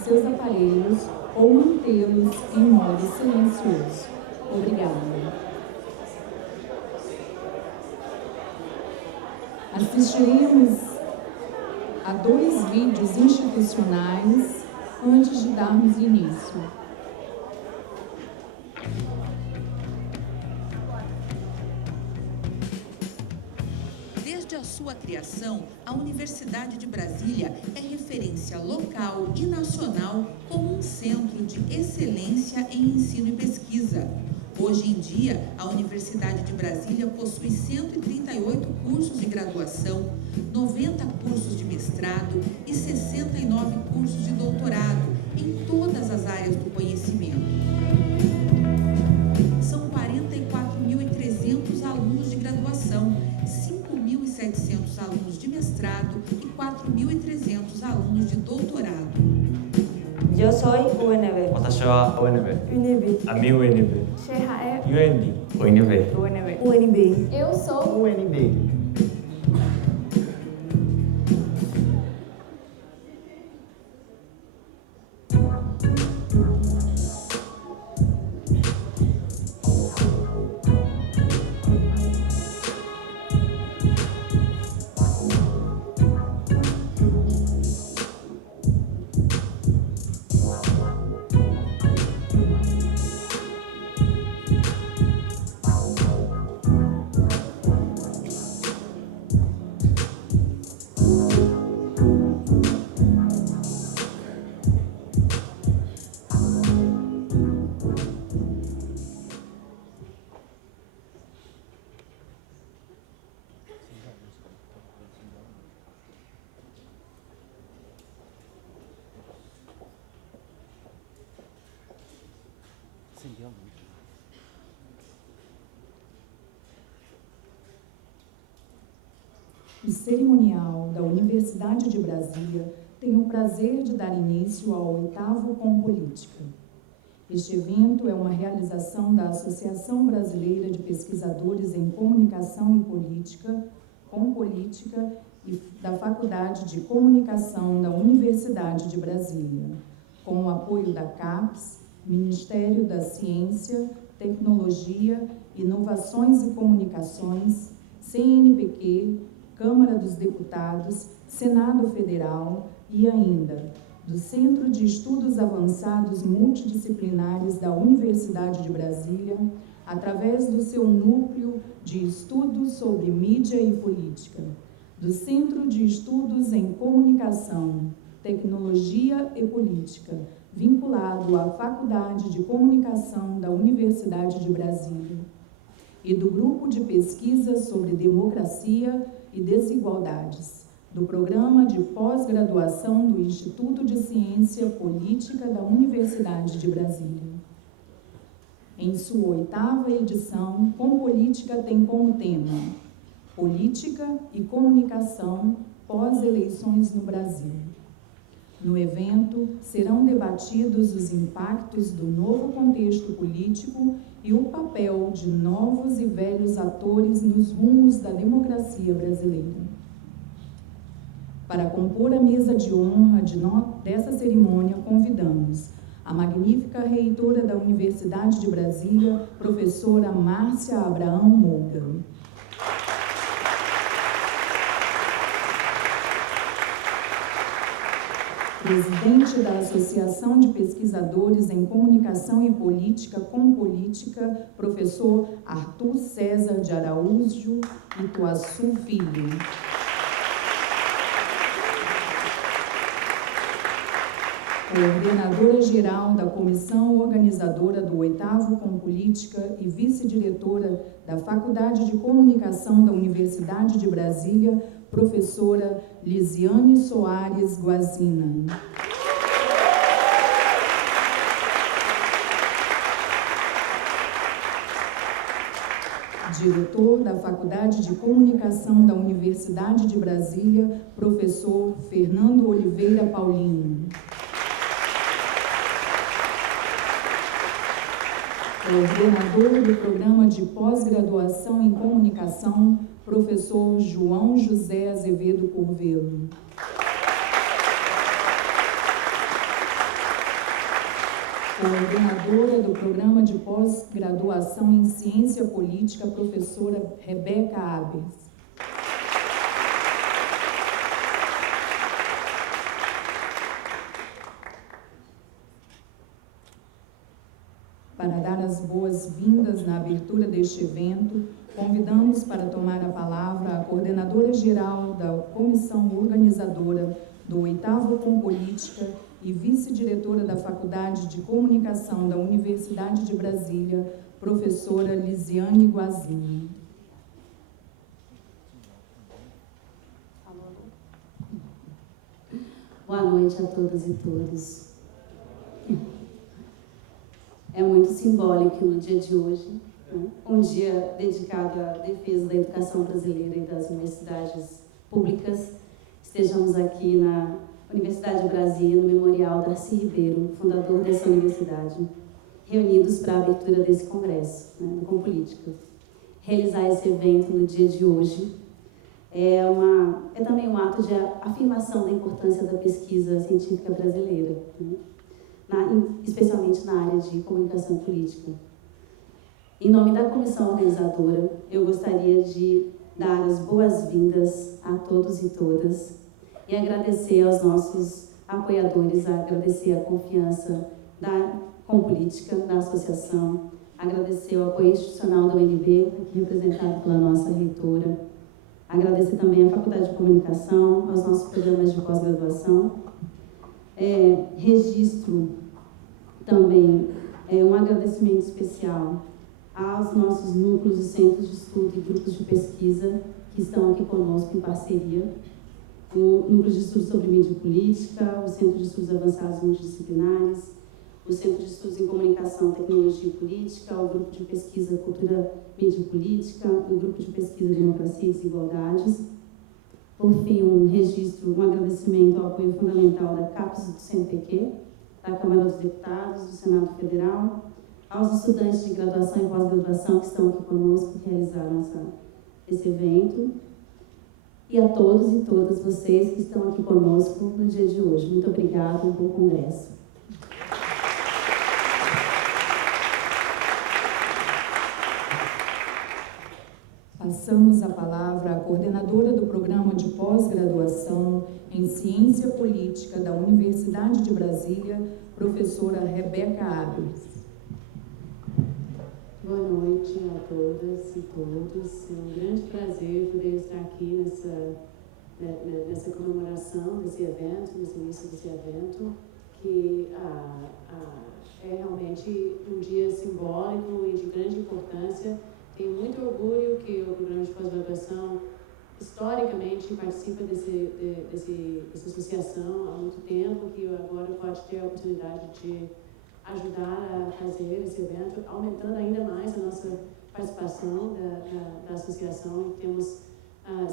seus aparelhos ou mantê-los em modo silencioso. Obrigada. Assistiremos a 2 vídeos institucionais antes de darmos início. Desde a sua criação, a Universidade de Brasília é referência local e nacional como um centro de excelência em ensino e pesquisa. Hoje em dia, a Universidade de Brasília possui 138 cursos de graduação, 90 cursos de mestrado e 69 cursos de doutorado em todas as áreas do conhecimento. São 44.300 alunos de graduação, 5.700 alunos de mestrado e 4.300 alunos de doutorado. Eu sou UNB. 私は UNB. UNB. A minha UNB. Sheha é UNB. UNB. UNB. UNB. Eu sou UNB. O cerimonial da Universidade de Brasília tem o prazer de dar início ao 8º Com Política. Este evento é uma realização da Associação Brasileira de Pesquisadores em Comunicação e Política, Com Política, e da Faculdade de Comunicação da Universidade de Brasília, com o apoio da CAPES, Ministério da Ciência, Tecnologia, Inovações e Comunicações, CNPq, Câmara dos Deputados, Senado Federal e ainda do Centro de Estudos Avançados Multidisciplinares da Universidade de Brasília, através do seu núcleo de estudos sobre mídia e política, do Centro de Estudos em Comunicação, Tecnologia e Política, vinculado à Faculdade de Comunicação da Universidade de Brasília, e do Grupo de Pesquisa sobre Democracia e Desigualdades, do Programa de Pós-Graduação do Instituto de Ciência Política da Universidade de Brasília. Em sua 8ª edição, Com Política tem como tema Política e Comunicação pós-eleições no Brasil. No evento, serão debatidos os impactos do novo contexto político e o papel de novos e velhos atores nos rumos da democracia brasileira. Para compor a mesa de honra dessa cerimônia, convidamos a magnífica reitora da Universidade de Brasília, professora Márcia Abraão Moura. Presidente da Associação de Pesquisadores em Comunicação e Política, Com Política, professor Arthur César de Araújo Ituaçu Filho. Coordenadora-geral da Comissão Organizadora do 8º Com Política e vice-diretora da Faculdade de Comunicação da Universidade de Brasília, professora Lisiane Soares Guazina. Diretor da Faculdade de Comunicação da Universidade de Brasília, professor Fernando Oliveira Paulino. Coordenador do Programa de Pós-Graduação em Comunicação, professor João José Azevedo Curvelo. Coordenadora do Programa de Pós-Graduação em Ciência Política, professora Rebeca Abers. Para dar as boas-vindas na abertura deste evento, convidamos para tomar a palavra a coordenadora-geral da Comissão Organizadora do 8º Compolítica e vice-diretora da Faculdade de Comunicação da Universidade de Brasília, professora Lisiane Guazinha. Boa noite a todas e todos. É muito simbólico no dia de hoje, né? Um dia dedicado à defesa da educação brasileira e das universidades públicas. Estejamos aqui na Universidade de Brasília, no Memorial Darcy Ribeiro, fundador dessa universidade, reunidos para a abertura desse congresso, né, do Compolítica. Realizar esse evento no dia de hoje é também um ato de afirmação da importância da pesquisa científica brasileira, né, especialmente na área de comunicação política. Em nome da comissão organizadora, eu gostaria de dar as boas-vindas a todos e todas e agradecer aos nossos apoiadores, agradecer a confiança da Compolítica, da associação, agradecer o apoio institucional da UNB, aqui representado pela nossa reitora, agradecer também à Faculdade de Comunicação, aos nossos programas de pós-graduação. Registro também um agradecimento especial aos nossos núcleos e centros de estudo e grupos de pesquisa que estão aqui conosco em parceria. O Núcleo de Estudos sobre Mídia e Política, o Centro de Estudos Avançados Multidisciplinares, o Centro de Estudos em Comunicação, Tecnologia e Política, o Grupo de Pesquisa Cultura, Mídia e Política, o Grupo de Pesquisa Democracia e Desigualdades. Por fim, um agradecimento ao apoio fundamental da CAPES do CNPq, da Câmara dos Deputados, do Senado Federal, aos estudantes de graduação e pós-graduação que estão aqui conosco, que realizaram esse evento, e a todos e todas vocês que estão aqui conosco no dia de hoje. Muito obrigada, um bom congresso. Passamos a palavra à coordenadora do Programa de Pós-Graduação em Ciência Política da Universidade de Brasília, professora Rebeca Abers. Boa noite a todas e todos. É um grande prazer poder estar aqui nessa comemoração desse evento, nesse início desse evento, que é realmente um dia simbólico e de grande importância. Tenho muito orgulho que o programa de pós-graduação, historicamente, participa dessa associação há muito tempo, que agora pode ter a oportunidade de ajudar a fazer esse evento, aumentando ainda mais a nossa participação da associação. Temos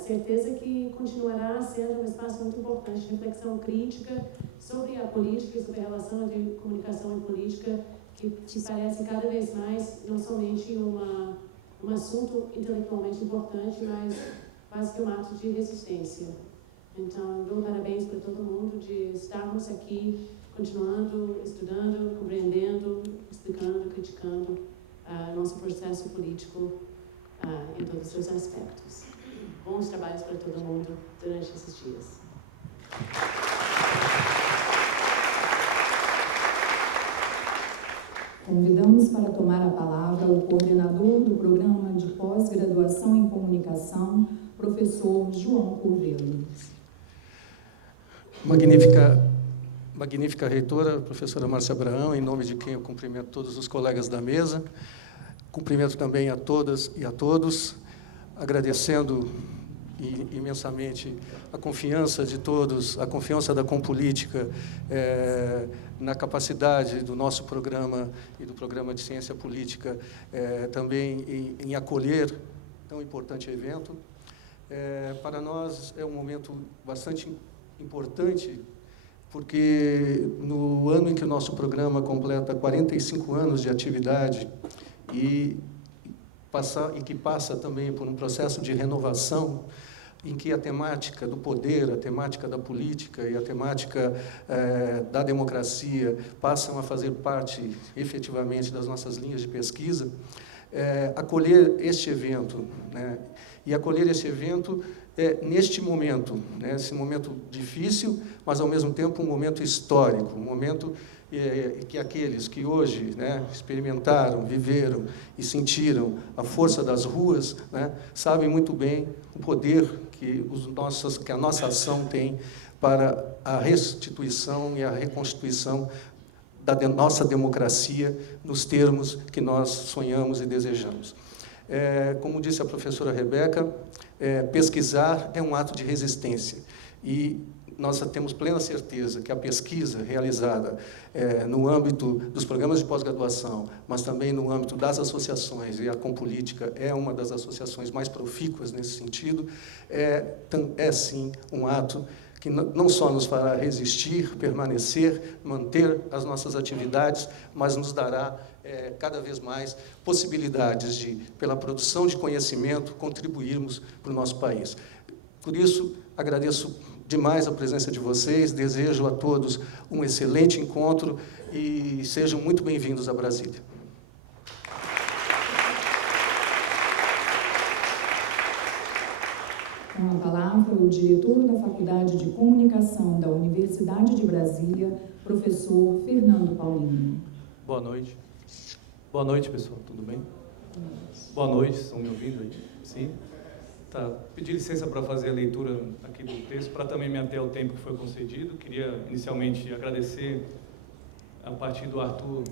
certeza que continuará sendo um espaço muito importante de reflexão crítica sobre a política e sobre a relação entre comunicação e política, que parece cada vez mais não somente um assunto intelectualmente importante, mas quase que um ato de resistência. Então, dou parabéns para todo mundo de estarmos aqui, continuando, estudando, compreendendo, explicando, criticando nosso processo político em todos os seus aspectos. Bons trabalhos para todo mundo durante esses dias. Convidamos para tomar a palavra o coordenador do Programa de Pós-Graduação em Comunicação, professor João Curvelo. Magnífica reitora, professora Márcia Abraão, em nome de quem eu cumprimento todos os colegas da mesa, cumprimento também a todas e a todos, agradecendo imensamente a confiança de todos, a confiança da Compolítica na capacidade do nosso programa e do Programa de Ciência Política também em acolher tão importante evento. Para nós é um momento bastante importante, porque no ano em que o nosso programa completa 45 anos de atividade e que passa também por um processo de renovação em que a temática do poder, a temática da política e a temática da democracia passam a fazer parte, efetivamente, das nossas linhas de pesquisa, acolher este evento, né? E acolher este evento neste momento, né? Esse momento difícil, mas, ao mesmo tempo, um momento histórico, um momento que aqueles que hoje, né, experimentaram, viveram e sentiram a força das ruas, né, sabem muito bem o poder que a nossa ação tem para a restituição e a reconstituição da nossa democracia nos termos que nós sonhamos e desejamos. Como disse a professora Rebeca, pesquisar é um ato de resistência, e nós temos plena certeza que a pesquisa realizada no âmbito dos programas de pós-graduação, mas também no âmbito das associações, e a Compolítica é uma das associações mais profícuas nesse sentido, é sim um ato que não só nos fará resistir, permanecer, manter as nossas atividades, mas nos dará cada vez mais possibilidades de, pela produção de conhecimento, contribuirmos para o nosso país. Por isso, agradeço demais a presença de vocês, desejo a todos um excelente encontro e sejam muito bem-vindos a Brasília. Com a palavra, o diretor da Faculdade de Comunicação da Universidade de Brasília, professor Fernando Paulino. Boa noite. Boa noite, pessoal. Tudo bem? Boa noite. Estão me ouvindo aí? Sim? Tá. Pedi licença para fazer a leitura aqui do texto, para também me ater ao tempo que foi concedido. Queria, inicialmente, agradecer, a partir do Arthur,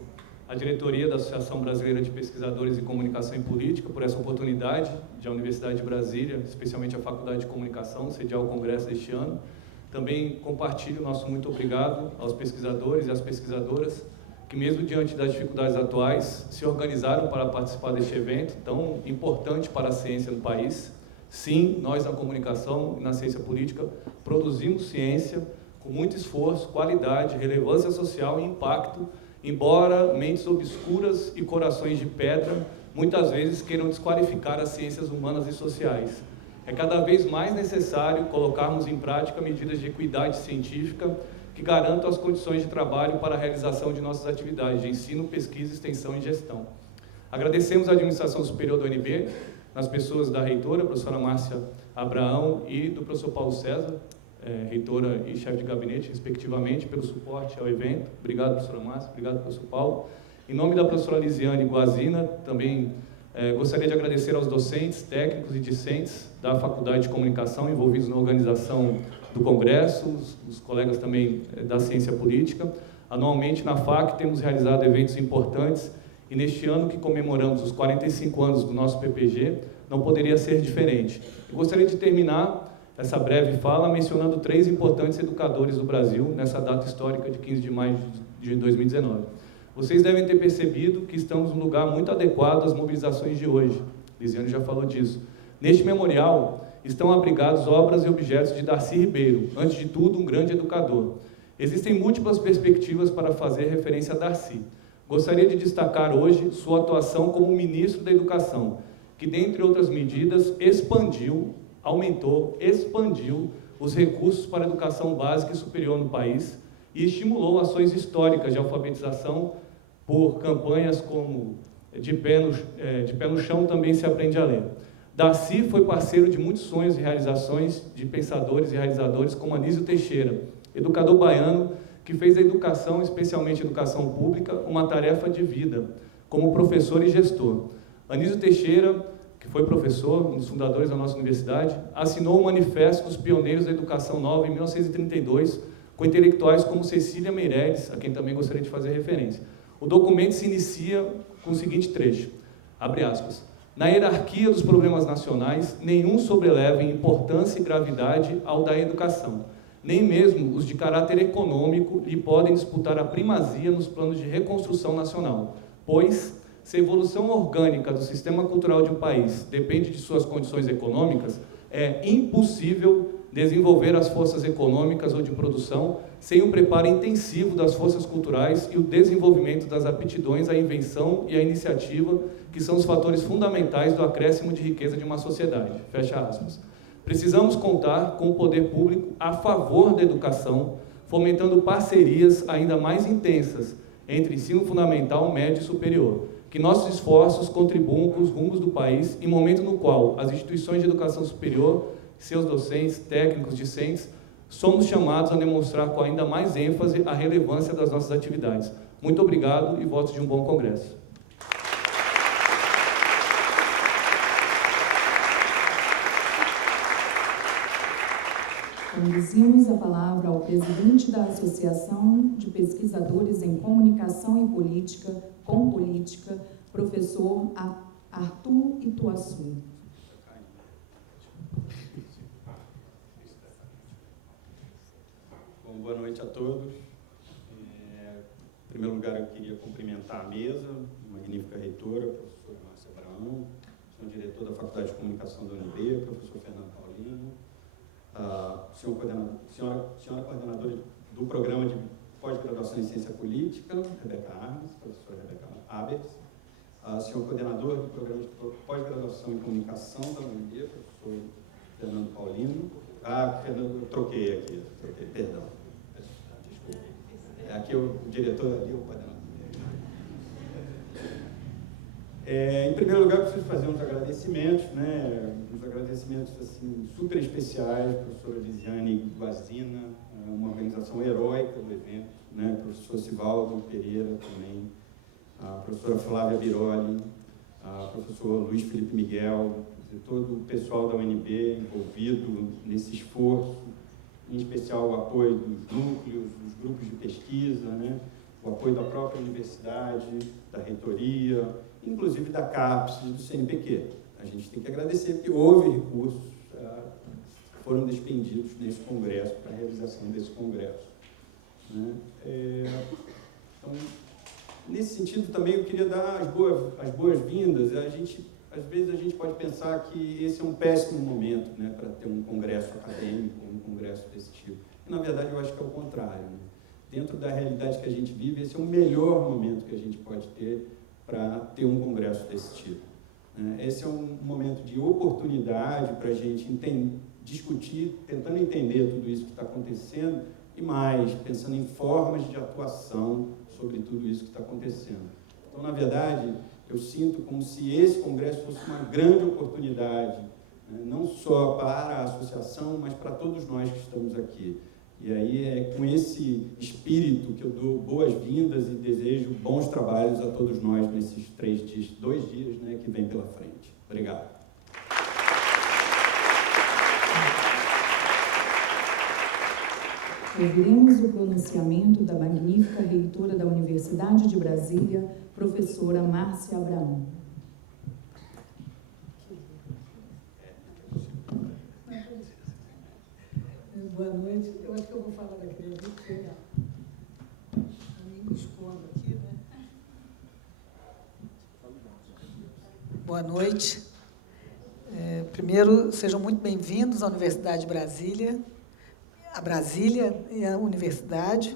a diretoria da Associação Brasileira de Pesquisadores em Comunicação e Política por essa oportunidade de a Universidade de Brasília, especialmente a Faculdade de Comunicação, sediar o congresso deste ano. Também compartilho o nosso muito obrigado aos pesquisadores e às pesquisadoras que, mesmo diante das dificuldades atuais, se organizaram para participar deste evento tão importante para a ciência no país. Sim, nós na comunicação e na ciência política produzimos ciência com muito esforço, qualidade, relevância social e impacto, embora mentes obscuras e corações de pedra muitas vezes queiram desqualificar as ciências humanas e sociais. É cada vez mais necessário colocarmos em prática medidas de equidade científica que garantam as condições de trabalho para a realização de nossas atividades de ensino, pesquisa, extensão e gestão. Agradecemos à Administração Superior do UNB, nas pessoas da reitora, a professora Márcia Abraão, e do professor Paulo César, reitora e chefe de gabinete, respectivamente, pelo suporte ao evento. Obrigado, professora Márcia, obrigado, professor Paulo. Em nome da professora Lisiane Guazina, também gostaria de agradecer aos docentes, técnicos e discentes da Faculdade de Comunicação envolvidos na organização do Congresso, os colegas também da Ciência Política. Anualmente, na FAC, temos realizado eventos importantes e neste ano que comemoramos os 45 anos do nosso PPG, não poderia ser diferente. Eu gostaria de terminar essa breve fala mencionando 3 importantes educadores do Brasil nessa data histórica de 15 de maio de 2019. Vocês devem ter percebido que estamos num lugar muito adequado às mobilizações de hoje. Lisiane já falou disso. Neste memorial estão abrigados obras e objetos de Darcy Ribeiro, antes de tudo um grande educador. Existem múltiplas perspectivas para fazer referência a Darcy. Gostaria de destacar hoje sua atuação como ministro da Educação, que, dentre outras medidas, expandiu os recursos para a educação básica e superior no país e estimulou ações históricas de alfabetização por campanhas como de pé no chão também se aprende a ler. Darcy foi parceiro de muitos sonhos e realizações de pensadores e realizadores como Anísio Teixeira, educador baiano que fez da educação, especialmente a educação pública, uma tarefa de vida, como professor e gestor. Anísio Teixeira, que foi professor, um dos fundadores da nossa universidade, assinou o Manifesto dos Pioneiros da Educação Nova em 1932, com intelectuais como Cecília Meirelles, a quem também gostaria de fazer referência. O documento se inicia com o seguinte trecho, abre aspas, na hierarquia dos problemas nacionais, nenhum sobreleva em importância e gravidade ao da educação. Nem mesmo os de caráter econômico lhe podem disputar a primazia nos planos de reconstrução nacional, pois, se a evolução orgânica do sistema cultural de um país depende de suas condições econômicas, é impossível desenvolver as forças econômicas ou de produção sem o preparo intensivo das forças culturais e o desenvolvimento das aptidões à invenção e à iniciativa, que são os fatores fundamentais do acréscimo de riqueza de uma sociedade. Fecha aspas. Precisamos contar com o poder público a favor da educação, fomentando parcerias ainda mais intensas entre ensino fundamental, médio e superior. Que nossos esforços contribuam com os rumos do país em momento no qual as instituições de educação superior, seus docentes, técnicos, discentes, somos chamados a demonstrar com ainda mais ênfase a relevância das nossas atividades. Muito obrigado e votos de um bom congresso. Conduzimos a palavra ao presidente da Associação de Pesquisadores em Comunicação e Política, com Política, professor Arthur Ituaçu. Bom, boa noite a todos. Em primeiro lugar, eu queria cumprimentar a mesa, a magnífica reitora, professora Márcia Abraão, senhor diretor da Faculdade de Comunicação da UNB, professor Fernando Paulino, senhora coordenadora do programa de pós-graduação em Ciência Política, Rebeca Arnes, professora Rebeca Abers, senhor coordenador do programa de pós-graduação em Comunicação da UNB, professor Fernando Paulino. Fernando, eu troquei aqui, perdão. Desculpa. Aqui o diretor ali, o coordenador. Em primeiro lugar, eu preciso fazer uns agradecimentos, uns agradecimentos assim, super especiais, professora Lisiane Guazina, uma organização heróica do evento, professor Sivaldo Pereira também, a professora Flávia Biroli, a professor Luiz Felipe Miguel, todo o pessoal da UNB envolvido nesse esforço, em especial o apoio dos núcleos, dos grupos de pesquisa, o apoio da própria universidade, da reitoria, inclusive da CAPES e do CNPq. A gente tem que agradecer porque houve recursos que foram despendidos nesse congresso, para a realização desse congresso. Então, nesse sentido também eu queria dar as boas-vindas. Às vezes a gente pode pensar que esse é um péssimo momento para ter um congresso acadêmico, um congresso desse tipo. E, na verdade, eu acho que é o contrário. Dentro da realidade que a gente vive, esse é o melhor momento que a gente pode ter para ter um congresso desse tipo. Esse é um momento de oportunidade para a gente discutir, tentando entender tudo isso que está acontecendo e mais, pensando em formas de atuação sobre tudo isso que está acontecendo. Então, na verdade, eu sinto como se esse congresso fosse uma grande oportunidade, não só para a associação, mas para todos nós que estamos aqui. E aí é com esse espírito que eu dou boas-vindas e desejo bons trabalhos a todos nós nesses 2 dias que vem pela frente. Obrigado. Ouviremos o pronunciamento da magnífica reitora da Universidade de Brasília, professora Márcia Abraão. Boa noite. Eu acho que eu vou falar daquele ali, porque eu me escondo aqui, Boa noite. Primeiro, sejam muito bem-vindos à Universidade de Brasília, a Brasília e a Universidade.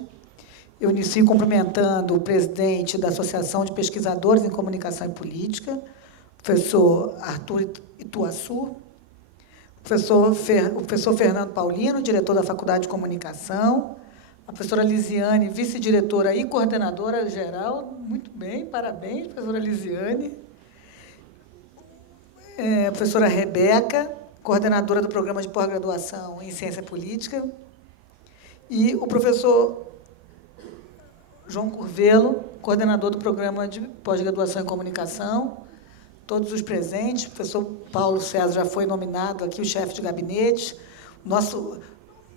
Eu inicio cumprimentando o presidente da Associação de Pesquisadores em Comunicação e Política, professor Arthur Ituaçu, o professor Fernando Paulino, diretor da Faculdade de Comunicação, a professora Lisiane, vice-diretora e coordenadora geral. Muito bem, parabéns, professora Lisiane. A professora Rebeca, coordenadora do Programa de Pós-Graduação em Ciência Política, e o professor João Curvelo, coordenador do Programa de Pós-Graduação em Comunicação, todos os presentes. O professor Paulo César já foi nominado aqui, o chefe de gabinete,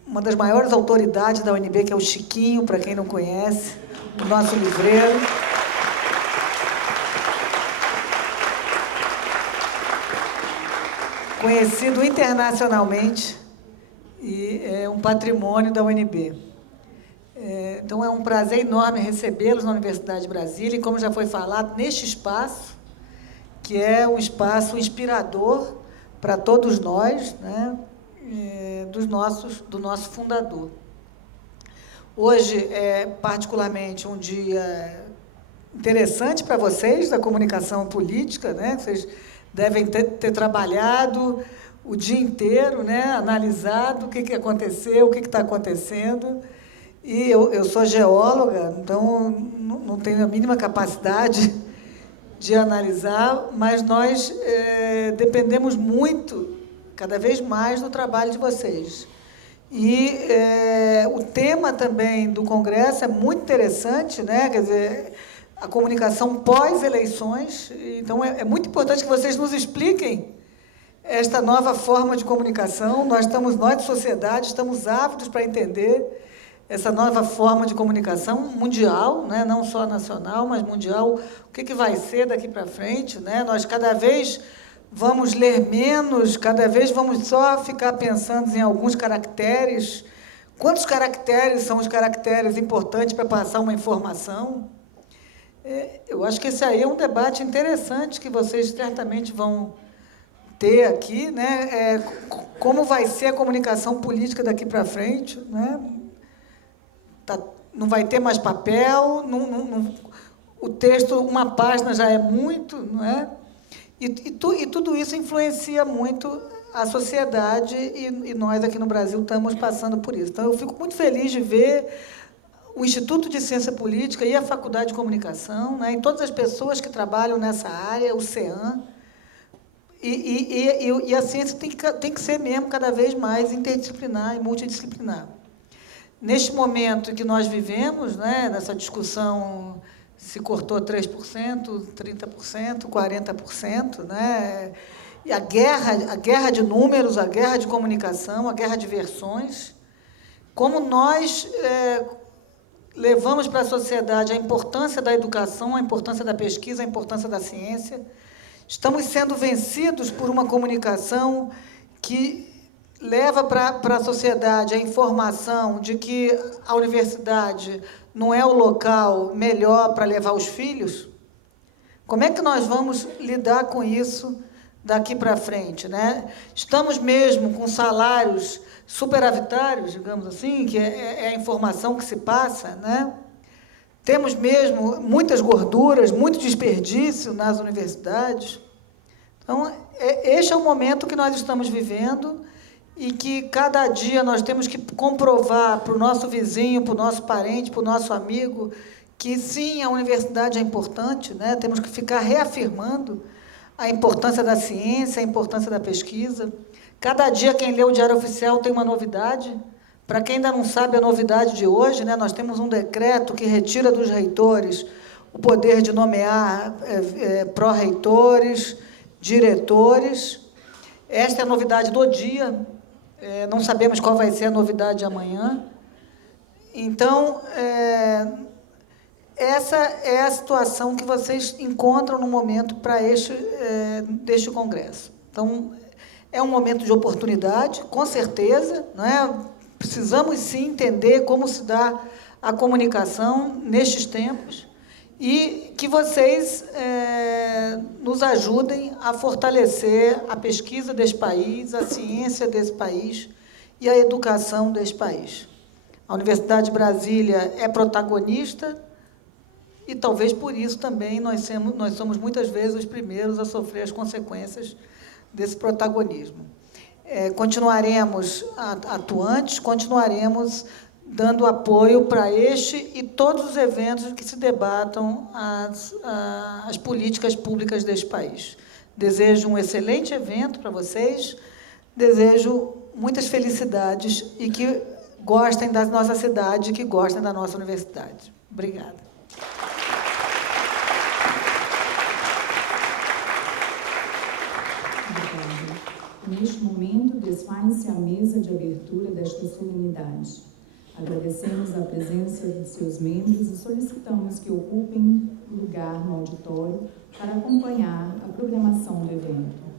uma das maiores autoridades da UNB, que é o Chiquinho, para quem não conhece, o nosso livreiro. Conhecido internacionalmente e é um patrimônio da UNB. Então, é um prazer enorme recebê-los na Universidade de Brasília, e, como já foi falado, neste espaço, que é um espaço inspirador para todos nós, do nosso fundador. Hoje é particularmente um dia interessante para vocês, da comunicação política, Vocês devem ter trabalhado o dia inteiro, né, analisado o que aconteceu, o que está acontecendo. E eu sou geóloga, então não tenho a mínima capacidade de analisar, mas nós dependemos muito, cada vez mais, do trabalho de vocês. E o tema também do Congresso é muito interessante, né? Quer dizer, a comunicação pós-eleições. Então, é muito importante que vocês nos expliquem esta nova forma de comunicação. Nós de sociedade, estamos ávidos para entender essa nova forma de comunicação mundial, né? Não só nacional, mas mundial. O que vai ser daqui para frente, né? Nós cada vez vamos ler menos, cada vez vamos só ficar pensando em alguns caracteres. Quantos caracteres são os caracteres importantes para passar uma informação? Eu acho que esse aí é um debate interessante que vocês certamente vão ter aqui, né? Como vai ser a comunicação política daqui para frente, né? Não vai ter mais papel, o texto, uma página já é muito, não é? E tudo isso influencia muito a sociedade e nós aqui no Brasil estamos passando por isso. Então, eu fico muito feliz de ver o Instituto de Ciência Política e a Faculdade de Comunicação, né, e todas as pessoas que trabalham nessa área, o CEAM. E a ciência tem que ser mesmo cada vez mais interdisciplinar e multidisciplinar. Neste momento que nós vivemos, né, nessa discussão se cortou 3%, 30%, 40%, né? E a guerra de números, a guerra de comunicação, a guerra de versões, como nós levamos para a sociedade a importância da educação, a importância da pesquisa, a importância da ciência. Estamos sendo vencidos por uma comunicação que leva para a sociedade a informação de que a universidade não é o local melhor para levar os filhos. Como é que nós vamos lidar com isso daqui para frente, né? Estamos mesmo com salários superavitários, digamos assim, que é a informação que se passa, né? Temos mesmo muitas gorduras, muito desperdício nas universidades. Então, este é o momento que nós estamos vivendo e que cada dia nós temos que comprovar para o nosso vizinho, para o nosso parente, para o nosso amigo, que sim, a universidade é importante, né? Temos que ficar reafirmando a importância da ciência, a importância da pesquisa. Cada dia, quem lê o Diário Oficial tem uma novidade. Para quem ainda não sabe a novidade de hoje, né, nós temos um decreto que retira dos reitores o poder de nomear pró-reitores, diretores. Esta é a novidade do dia. Não sabemos qual vai ser a novidade de amanhã. Então, essa é a situação que vocês encontram no momento para deste congresso. Então, é um momento de oportunidade, com certeza, não é? Precisamos, sim, entender como se dá a comunicação nestes tempos e que vocês nos ajudem a fortalecer a pesquisa deste país, a ciência desse país e a educação deste país. A Universidade de Brasília é protagonista e, talvez, por isso também nós somos muitas vezes os primeiros a sofrer as consequências desse protagonismo. Continuaremos atuantes, continuaremos dando apoio para este e todos os eventos que se debatam as políticas públicas deste país. Desejo um excelente evento para vocês, desejo muitas felicidades e que gostem da nossa cidade, que gostem da nossa universidade. Obrigada. Neste momento, desfaz-se a mesa de abertura desta solenidade. Agradecemos a presença de seus membros e solicitamos que ocupem lugar no auditório para acompanhar a programação do evento.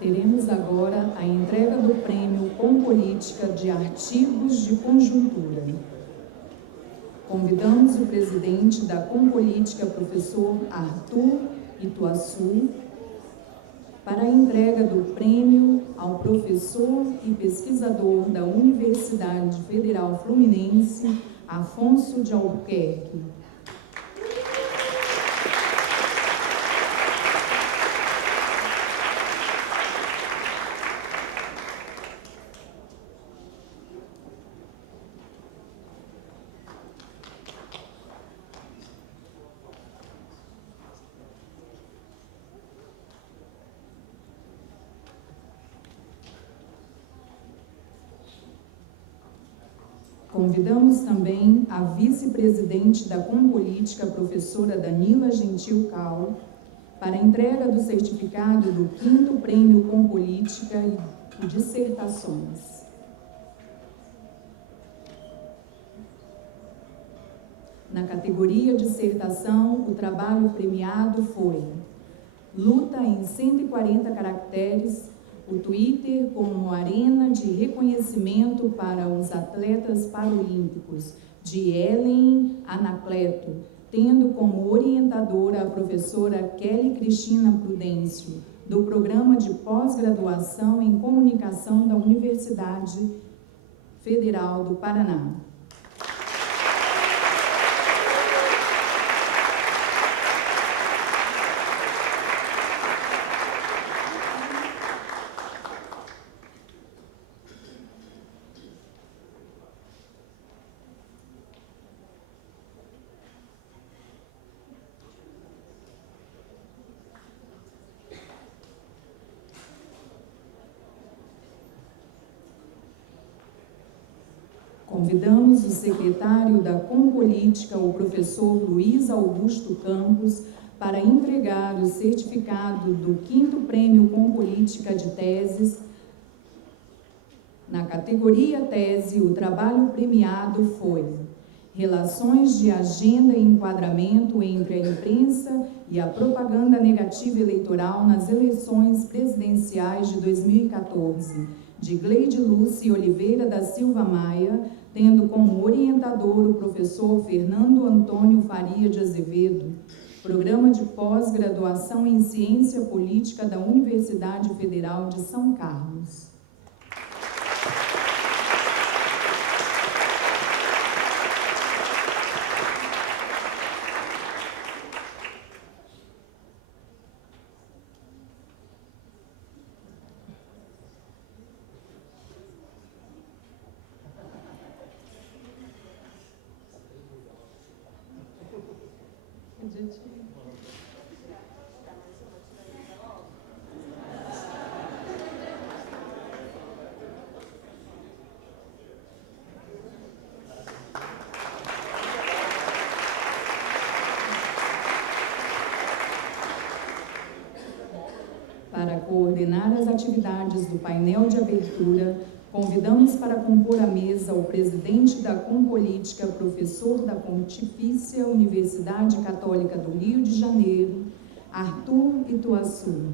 Teremos agora a entrega do Prêmio Com Política de Artigos de Conjuntura. Convidamos o presidente da Com Política, professor Arthur Ituaçu, para a entrega do prêmio ao professor e pesquisador da Universidade Federal Fluminense, Afonso de Albuquerque. Convidamos também a vice-presidente da Compolítica, professora Danila Gentil Cal, para a entrega do certificado do 5º Prêmio Compolítica e Dissertações. Na categoria Dissertação, o trabalho premiado foi Luta em 140 caracteres, o Twitter como arena de reconhecimento para os atletas paralímpicos, de Ellen Anacleto, tendo como orientadora a professora Kelly Cristina Prudêncio, do Programa de Pós-Graduação em Comunicação da Universidade Federal do Paraná. Convidamos o secretário da Compolítica, o professor Luiz Augusto Campos, para entregar o certificado do 5º Prêmio Compolítica de Teses. Na categoria Tese, o trabalho premiado foi Relações de Agenda e Enquadramento entre a Imprensa e a Propaganda Negativa Eleitoral nas Eleições Presidenciais de 2014, de Gleide Lúcia Oliveira da Silva Maia, tendo como orientador o professor Fernando Antônio Faria de Azevedo, Programa de Pós-Graduação em Ciência Política da Universidade Federal de São Carlos. Para coordenar as atividades do painel de abertura, convidamos para compor a mesa o presidente da Compolítica, professor da Pontifícia Universidade Católica do Rio de Janeiro, Arthur Ituaçu.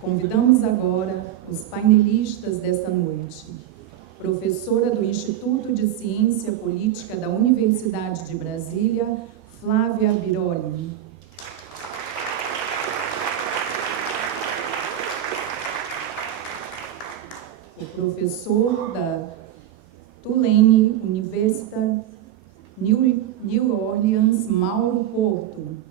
Convidamos agora os painelistas desta noite. Professora do Instituto de Ciência Política da Universidade de Brasília, Flávia Biroli. O professor da Tulane University, New Orleans, Mauro Porto.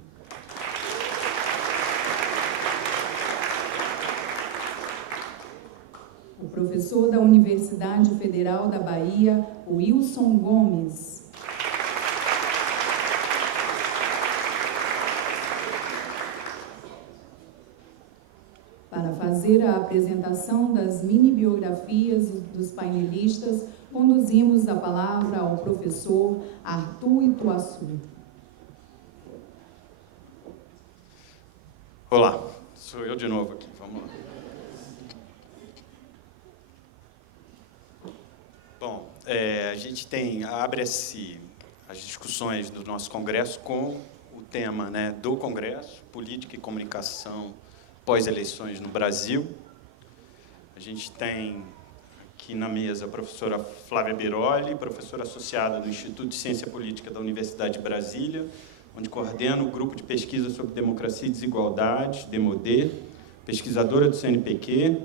O professor da Universidade Federal da Bahia, Wilson Gomes. Para fazer a apresentação das mini-biografias dos painelistas, conduzimos a palavra ao professor Arthur Ituaçu. Olá, sou eu de novo aqui, vamos lá. Bom, a gente tem, abre-se as discussões do nosso congresso com o tema, né, do congresso, política e comunicação pós-eleições no Brasil. A gente tem aqui na mesa a professora Flávia Biroli, professora associada do Instituto de Ciência Política da Universidade de Brasília, onde coordena o grupo de pesquisa sobre democracia e desigualdade, DEMODE, pesquisadora do CNPq.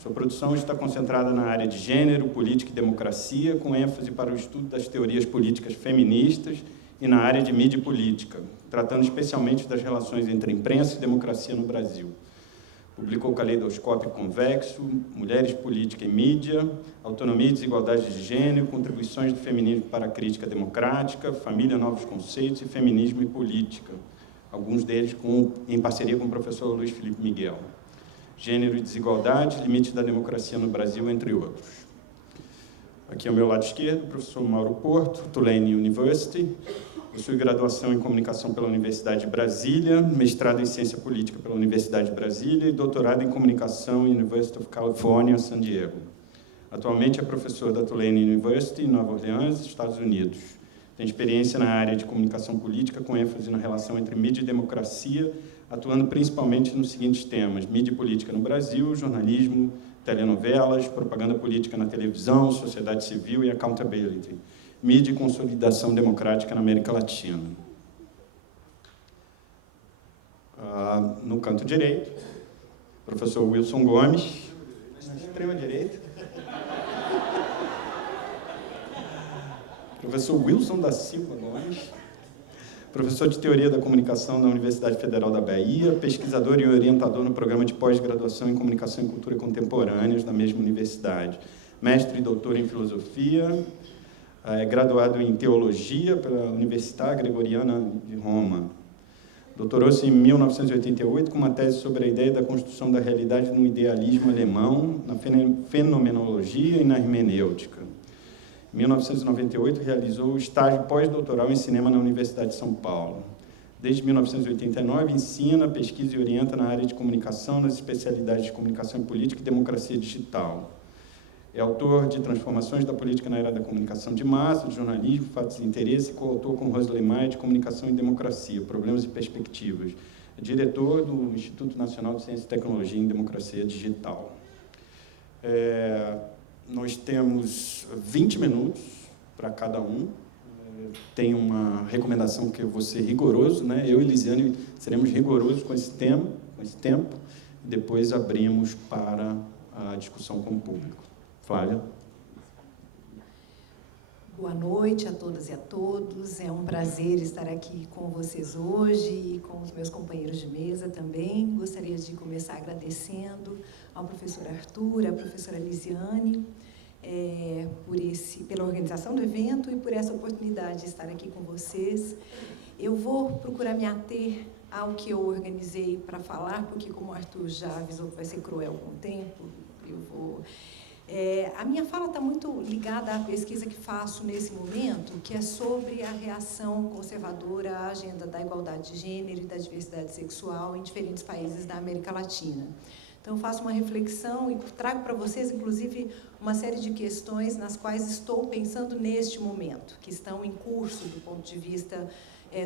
Sua produção está concentrada na área de gênero, política e democracia, com ênfase para o estudo das teorias políticas feministas e na área de mídia e política, tratando especialmente das relações entre imprensa e democracia no Brasil. Publicou Caleidoscópio Convexo, Mulheres, Política e Mídia, Autonomia e Desigualdade de Gênero, Contribuições do Feminismo para a Crítica Democrática, Família, Novos Conceitos e Feminismo e Política, alguns deles em parceria com o professor Luiz Felipe Miguel. Gênero e Desigualdade, Limites da Democracia no Brasil, entre outros. Aqui ao meu lado esquerdo, o professor Mauro Porto, Tulane University, possui graduação em Comunicação pela Universidade de Brasília, mestrado em Ciência Política pela Universidade de Brasília e doutorado em Comunicação na University of California, San Diego. Atualmente é professor da Tulane University, em Nova Orleans, Estados Unidos. Tem experiência na área de comunicação política, com ênfase na relação entre mídia e democracia, atuando principalmente nos seguintes temas: mídia e política no Brasil, jornalismo, telenovelas, propaganda política na televisão, sociedade civil e accountability. Mídia e consolidação democrática na América Latina. No canto direito, professor Wilson Gomes, na extrema direita. Professor Wilson da Silva Gomes, professor de Teoria da Comunicação da Universidade Federal da Bahia, pesquisador e orientador no programa de pós-graduação em Comunicação e Cultura Contemporâneas da mesma universidade. Mestre e doutor em Filosofia, é graduado em Teologia pela Universidade Gregoriana de Roma. Doutorou-se em 1988 com uma tese sobre a ideia da construção da realidade no idealismo alemão, na fenomenologia e na hermenêutica. Em 1998, realizou o estágio pós-doutoral em cinema na Universidade de São Paulo. Desde 1989, ensina, pesquisa e orienta na área de comunicação, nas especialidades de comunicação e política e democracia digital. É autor de Transformações da Política na Era da Comunicação de Massa, de Jornalismo, Fatos e Interesse, e coautor com Rosley Maia de Comunicação e Democracia, Problemas e Perspectivas. É diretor do Instituto Nacional de Ciência e Tecnologia em Democracia Digital. Nós temos 20 minutos para cada um. Tem uma recomendação que eu vou ser rigoroso, né? Eu e Lisiane seremos rigorosos com esse tema, com esse tempo, e depois abrimos para a discussão com o público. Flávia. Boa noite a todas e a todos. É um prazer estar aqui com vocês hoje e com os meus companheiros de mesa também. Gostaria de começar agradecendo ao professor Arthur, à professora Lisiane, pela organização do evento e por essa oportunidade de estar aqui com vocês. Eu vou procurar me ater ao que eu organizei para falar, porque como o Arthur já avisou que vai ser cruel com o tempo, eu vou... a minha fala está muito ligada à pesquisa que faço nesse momento, que é sobre a reação conservadora à agenda da igualdade de gênero e da diversidade sexual em diferentes países da América Latina. Então, eu faço uma reflexão e trago para vocês, inclusive, uma série de questões nas quais estou pensando neste momento, que estão em curso do ponto de vista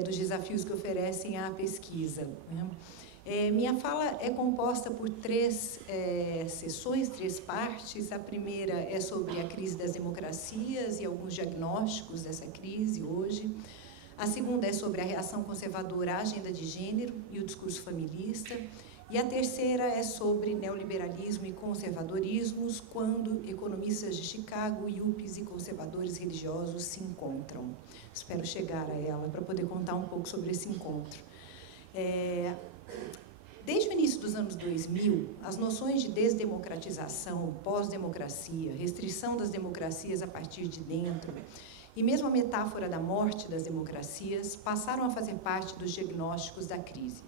dos desafios que oferecem à pesquisa, né? Minha fala é composta por três sessões, três partes. A primeira é sobre a crise das democracias e alguns diagnósticos dessa crise hoje. A segunda é sobre a reação conservadora à agenda de gênero e o discurso feminista. E a terceira é sobre neoliberalismo e conservadorismos, quando economistas de Chicago, yuppies e conservadores religiosos se encontram. Espero chegar a ela para poder contar um pouco sobre esse encontro. Desde o início dos anos 2000, as noções de desdemocratização, pós-democracia, restrição das democracias a partir de dentro, e mesmo a metáfora da morte das democracias, passaram a fazer parte dos diagnósticos da crise.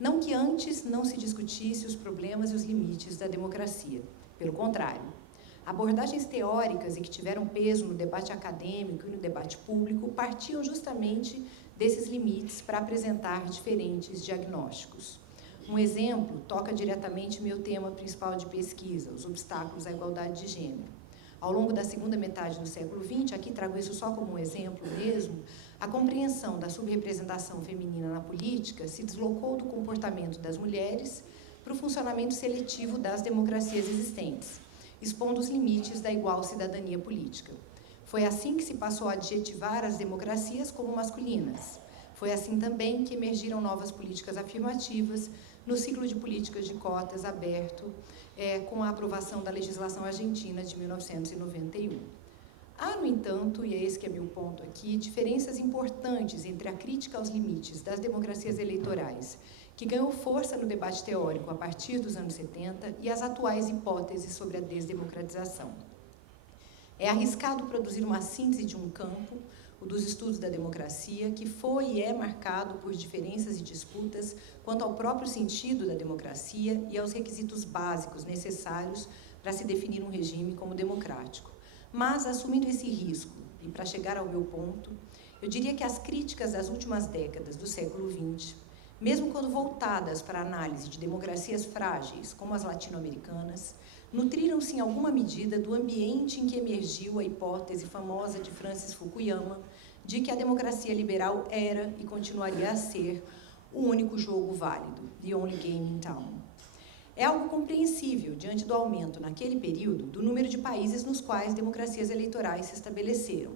Não que antes não se discutisse os problemas e os limites da democracia. Pelo contrário, abordagens teóricas e que tiveram peso no debate acadêmico e no debate público partiam justamente desses limites para apresentar diferentes diagnósticos. Um exemplo toca diretamente meu tema principal de pesquisa, os obstáculos à igualdade de gênero. Ao longo da segunda metade do século XX, aqui trago isso só como um exemplo mesmo, a compreensão da subrepresentação feminina na política se deslocou do comportamento das mulheres para o funcionamento seletivo das democracias existentes, expondo os limites da igual cidadania política. Foi assim que se passou a adjetivar as democracias como masculinas. Foi assim também que emergiram novas políticas afirmativas no ciclo de políticas de cotas aberto, com a aprovação da legislação argentina de 1991. Há, no entanto, e é esse que é meu ponto aqui, diferenças importantes entre a crítica aos limites das democracias eleitorais, que ganhou força no debate teórico a partir dos anos 70, e as atuais hipóteses sobre a desdemocratização. É arriscado produzir uma síntese de um campo, o dos estudos da democracia, que foi e é marcado por diferenças e disputas quanto ao próprio sentido da democracia e aos requisitos básicos necessários para se definir um regime como democrático. Mas, assumindo esse risco, e para chegar ao meu ponto, eu diria que as críticas das últimas décadas do século XX, mesmo quando voltadas para a análise de democracias frágeis, como as latino-americanas, nutriram-se em alguma medida do ambiente em que emergiu a hipótese famosa de Francis Fukuyama de que a democracia liberal era e continuaria a ser o único jogo válido, the only game in town. É algo compreensível diante do aumento, naquele período, do número de países nos quais democracias eleitorais se estabeleceram.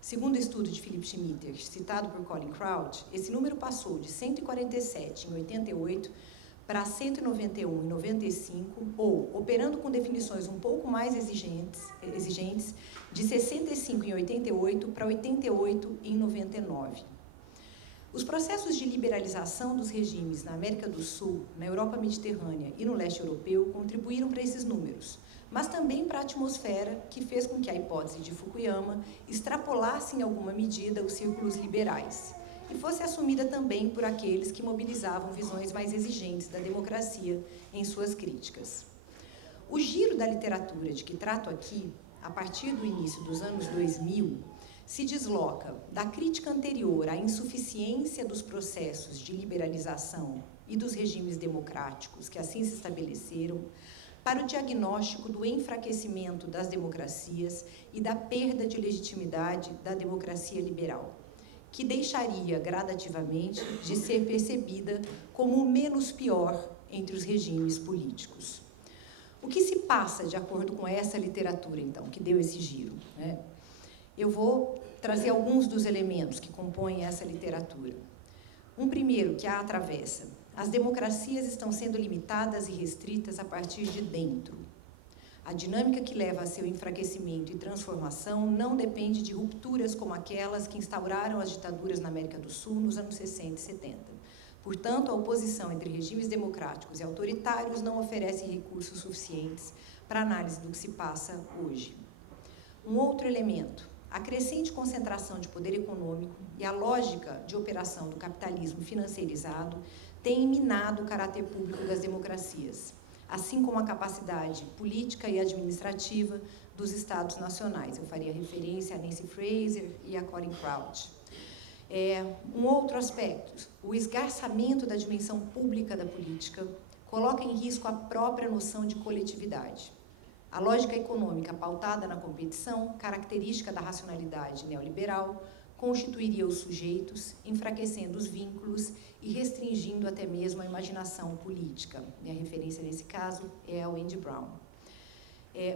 Segundo o estudo de Philip Schmitter, citado por Colin Crouch, esse número passou de 147 em 88 para 191 em 95, ou, operando com definições um pouco mais exigentes, de 65 em 88 para 88 em 99. Os processos de liberalização dos regimes na América do Sul, na Europa Mediterrânea e no leste europeu contribuíram para esses números, mas também para a atmosfera que fez com que a hipótese de Fukuyama extrapolasse em alguma medida os círculos liberais e fosse assumida também por aqueles que mobilizavam visões mais exigentes da democracia em suas críticas. O giro da literatura de que trato aqui, a partir do início dos anos 2000, se desloca da crítica anterior à insuficiência dos processos de liberalização e dos regimes democráticos que assim se estabeleceram, para o diagnóstico do enfraquecimento das democracias e da perda de legitimidade da democracia liberal, que deixaria gradativamente de ser percebida como o menos pior entre os regimes políticos. O que se passa de acordo com essa literatura, então, que deu esse giro, né? Eu vou trazer alguns dos elementos que compõem essa literatura. Um primeiro que a atravessa: as democracias estão sendo limitadas e restritas a partir de dentro. A dinâmica que leva a seu enfraquecimento e transformação não depende de rupturas como aquelas que instauraram as ditaduras na América do Sul nos anos 60 e 70. Portanto, a oposição entre regimes democráticos e autoritários não oferece recursos suficientes para análise do que se passa hoje. Um outro elemento: a crescente concentração de poder econômico e a lógica de operação do capitalismo financeirizado têm minado o caráter público das democracias, assim como a capacidade política e administrativa dos Estados nacionais. Eu faria referência a Nancy Fraser e a Colin Crouch. Um outro aspecto: o esgarçamento da dimensão pública da política coloca em risco a própria noção de coletividade. A lógica econômica pautada na competição, característica da racionalidade neoliberal, constituiria os sujeitos, enfraquecendo os vínculos e restringindo até mesmo a imaginação política. Minha referência nesse caso é a Wendy Brown.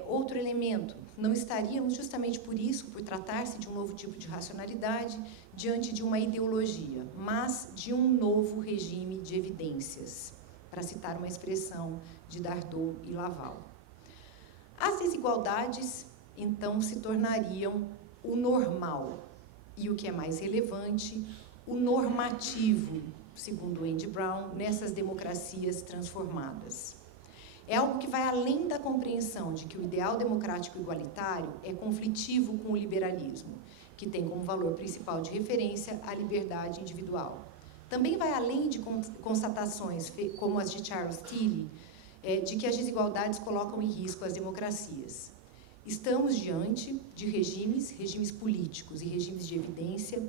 Outro elemento: não estaríamos, justamente por isso, por tratar-se de um novo tipo de racionalidade, diante de uma ideologia, mas de um novo regime de evidências, para citar uma expressão de Dardot e Laval. As desigualdades, então, se tornariam o normal e, o que é mais relevante, o normativo, segundo Wendy Brown, nessas democracias transformadas. É algo que vai além da compreensão de que o ideal democrático igualitário é conflitivo com o liberalismo, que tem como valor principal de referência a liberdade individual. Também vai além de constatações como as de Charles Tilly, de que as desigualdades colocam em risco as democracias. Estamos diante de regimes políticos e regimes de evidência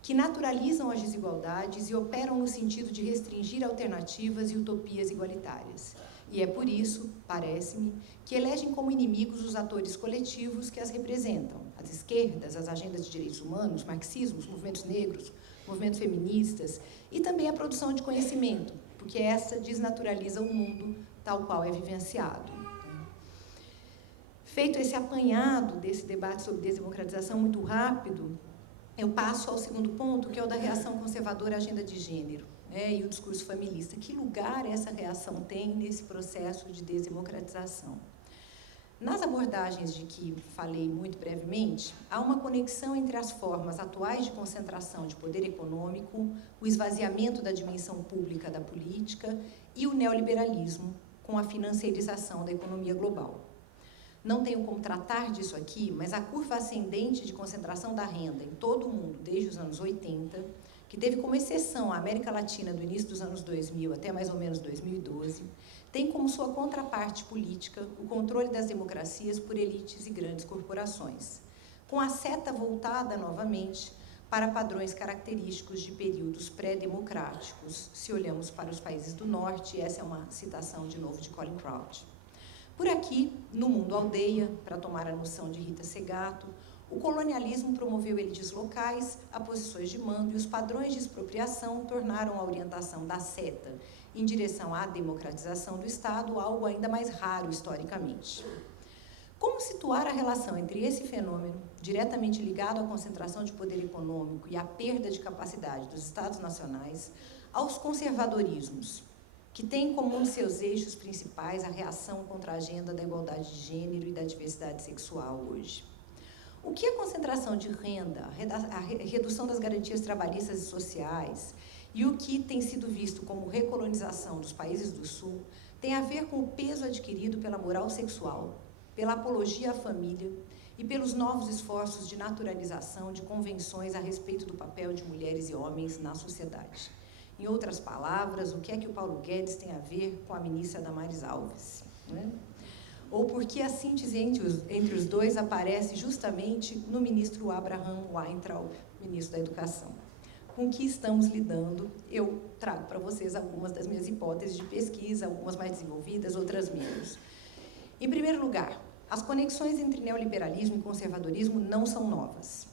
que naturalizam as desigualdades e operam no sentido de restringir alternativas e utopias igualitárias. E é por isso, parece-me, que elegem como inimigos os atores coletivos que as representam, as esquerdas, as agendas de direitos humanos, marxismos, movimentos negros, movimentos feministas, e também a produção de conhecimento, porque essa desnaturaliza o mundo tal qual é vivenciado. Feito esse apanhado desse debate sobre desdemocratização muito rápido, eu passo ao segundo ponto, que é o da reação conservadora à agenda de gênero, e o discurso familista. Que lugar essa reação tem nesse processo de desdemocratização? Nas abordagens de que falei muito brevemente, há uma conexão entre as formas atuais de concentração de poder econômico, o esvaziamento da dimensão pública da política e o neoliberalismo com a financiarização da economia global. Não tenho como tratar disso aqui, mas a curva ascendente de concentração da renda em todo o mundo desde os anos 80, que teve como exceção a América Latina do início dos anos 2000 até mais ou menos 2012, tem como sua contraparte política o controle das democracias por elites e grandes corporações, com a seta voltada novamente para padrões característicos de períodos pré-democráticos, se olhamos para os países do norte, essa é uma citação de novo de Colin Crouch. Por aqui, no mundo aldeia, para tomar a noção de Rita Segato, o colonialismo promoveu elites locais a posições de mando e os padrões de expropriação tornaram a orientação da seta em direção à democratização do Estado algo ainda mais raro historicamente. Como situar a relação entre esse fenômeno, diretamente ligado à concentração de poder econômico e à perda de capacidade dos Estados nacionais, aos conservadorismos, que têm em comum seus eixos principais a reação contra a agenda da igualdade de gênero e da diversidade sexual hoje? O que a concentração de renda, a redução das garantias trabalhistas e sociais e o que tem sido visto como recolonização dos países do Sul tem a ver com o peso adquirido pela moral sexual, pela apologia à família e pelos novos esforços de naturalização de convenções a respeito do papel de mulheres e homens na sociedade. Em outras palavras, o que é que o Paulo Guedes tem a ver com a ministra Damares Alves? Né? Ou porque a síntese entre os dois aparece justamente no ministro Abraham Weintraub, ministro da Educação. Com que estamos lidando, eu trago para vocês algumas das minhas hipóteses de pesquisa, algumas mais desenvolvidas, outras menos. Em primeiro lugar, as conexões entre neoliberalismo e conservadorismo não são novas.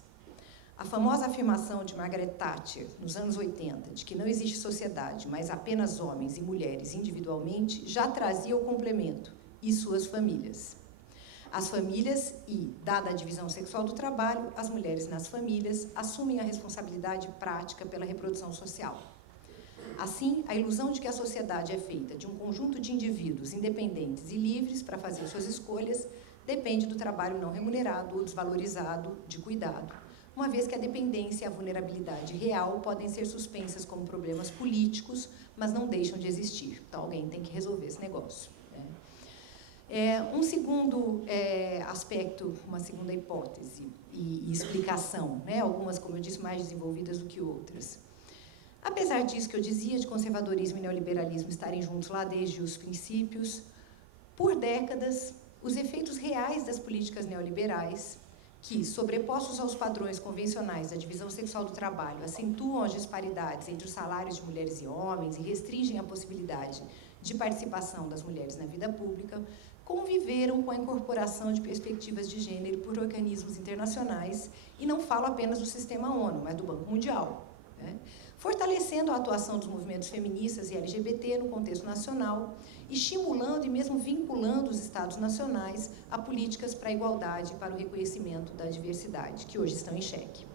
A famosa afirmação de Margaret Thatcher, nos anos 80, de que não existe sociedade, mas apenas homens e mulheres individualmente, já trazia o complemento, e suas famílias. As famílias e, dada a divisão sexual do trabalho, as mulheres nas famílias assumem a responsabilidade prática pela reprodução social. Assim, a ilusão de que a sociedade é feita de um conjunto de indivíduos independentes e livres para fazer suas escolhas depende do trabalho não remunerado ou desvalorizado de cuidado, uma vez que a dependência e a vulnerabilidade real podem ser suspensas como problemas políticos, mas não deixam de existir. Então, alguém tem que resolver esse negócio. Um segundo aspecto, uma segunda hipótese e explicação, algumas, como eu disse, mais desenvolvidas do que outras. Apesar disso que eu dizia, de conservadorismo e neoliberalismo estarem juntos lá desde os princípios, por décadas, os efeitos reais das políticas neoliberais, que, sobrepostos aos padrões convencionais da divisão sexual do trabalho, acentuam as disparidades entre os salários de mulheres e homens e restringem a possibilidade de participação das mulheres na vida pública, conviveram com a incorporação de perspectivas de gênero por organismos internacionais, e não falo apenas do sistema ONU, mas do Banco Mundial, fortalecendo a atuação dos movimentos feministas e LGBT no contexto nacional, estimulando e mesmo vinculando os Estados nacionais a políticas para a igualdade e para o reconhecimento da diversidade, que hoje estão em xeque.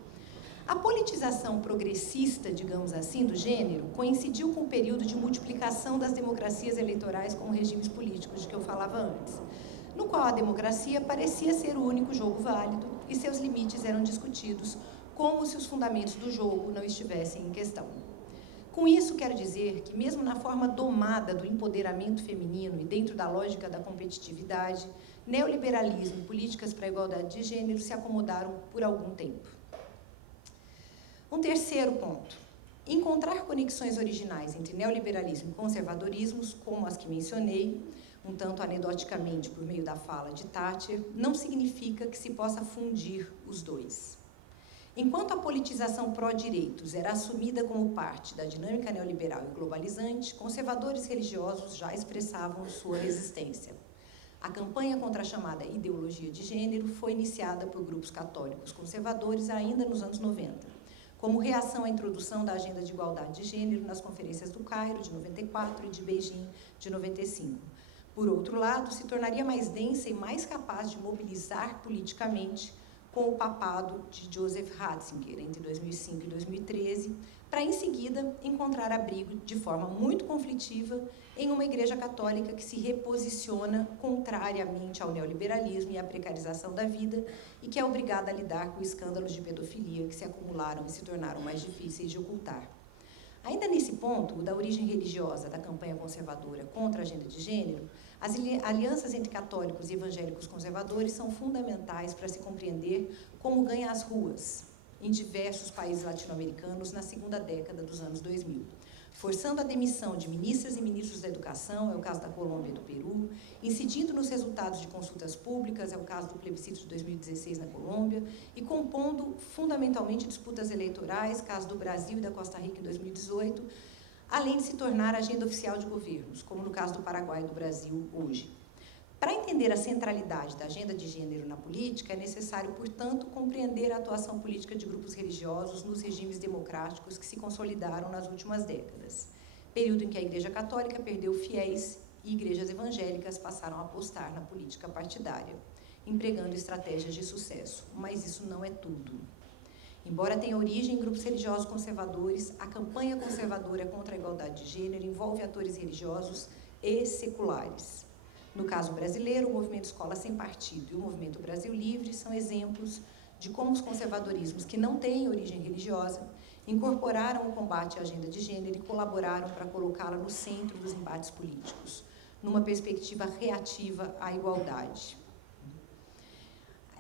A politização progressista, digamos assim, do gênero, coincidiu com o período de multiplicação das democracias eleitorais como regimes políticos de que eu falava antes, no qual a democracia parecia ser o único jogo válido e seus limites eram discutidos como se os fundamentos do jogo não estivessem em questão. Com isso, quero dizer que, mesmo na forma domada do empoderamento feminino e dentro da lógica da competitividade, neoliberalismo e políticas para a igualdade de gênero se acomodaram por algum tempo. Um terceiro ponto. Encontrar conexões originais entre neoliberalismo e conservadorismos, como as que mencionei, um tanto anedoticamente por meio da fala de Thatcher, não significa que se possa fundir os dois. Enquanto a politização pró-direitos era assumida como parte da dinâmica neoliberal e globalizante, conservadores religiosos já expressavam sua resistência. A campanha contra a chamada ideologia de gênero foi iniciada por grupos católicos conservadores ainda nos anos 90, como reação à introdução da agenda de igualdade de gênero nas conferências do Cairo, de 94, e de Beijing, de 95. Por outro lado, se tornaria mais densa e mais capaz de mobilizar politicamente com o papado de Joseph Ratzinger, entre 2005 e 2013, para, em seguida, encontrar abrigo de forma muito conflitiva em uma igreja católica que se reposiciona contrariamente ao neoliberalismo e à precarização da vida e que é obrigada a lidar com escândalos de pedofilia que se acumularam e se tornaram mais difíceis de ocultar. Ainda nesse ponto, o da origem religiosa da campanha conservadora contra a agenda de gênero, as alianças entre católicos e evangélicos conservadores são fundamentais para se compreender como ganha as ruas em diversos países latino-americanos na segunda década dos anos 2000, forçando a demissão de ministras e ministros da educação, é o caso da Colômbia e do Peru, incidindo nos resultados de consultas públicas, é o caso do plebiscito de 2016 na Colômbia, e compondo fundamentalmente disputas eleitorais, caso do Brasil e da Costa Rica em 2018, além de se tornar agenda oficial de governos, como no caso do Paraguai e do Brasil hoje. Para entender a centralidade da agenda de gênero na política, é necessário, portanto, compreender a atuação política de grupos religiosos nos regimes democráticos que se consolidaram nas últimas décadas, período em que a Igreja Católica perdeu fiéis e igrejas evangélicas passaram a apostar na política partidária, empregando estratégias de sucesso. Mas isso não é tudo. Embora tenha origem em grupos religiosos conservadores, a campanha conservadora contra a igualdade de gênero envolve atores religiosos e seculares. No caso brasileiro, o movimento Escola Sem Partido e o movimento Brasil Livre são exemplos de como os conservadorismos que não têm origem religiosa incorporaram o combate à agenda de gênero e colaboraram para colocá-la no centro dos embates políticos, numa perspectiva reativa à igualdade.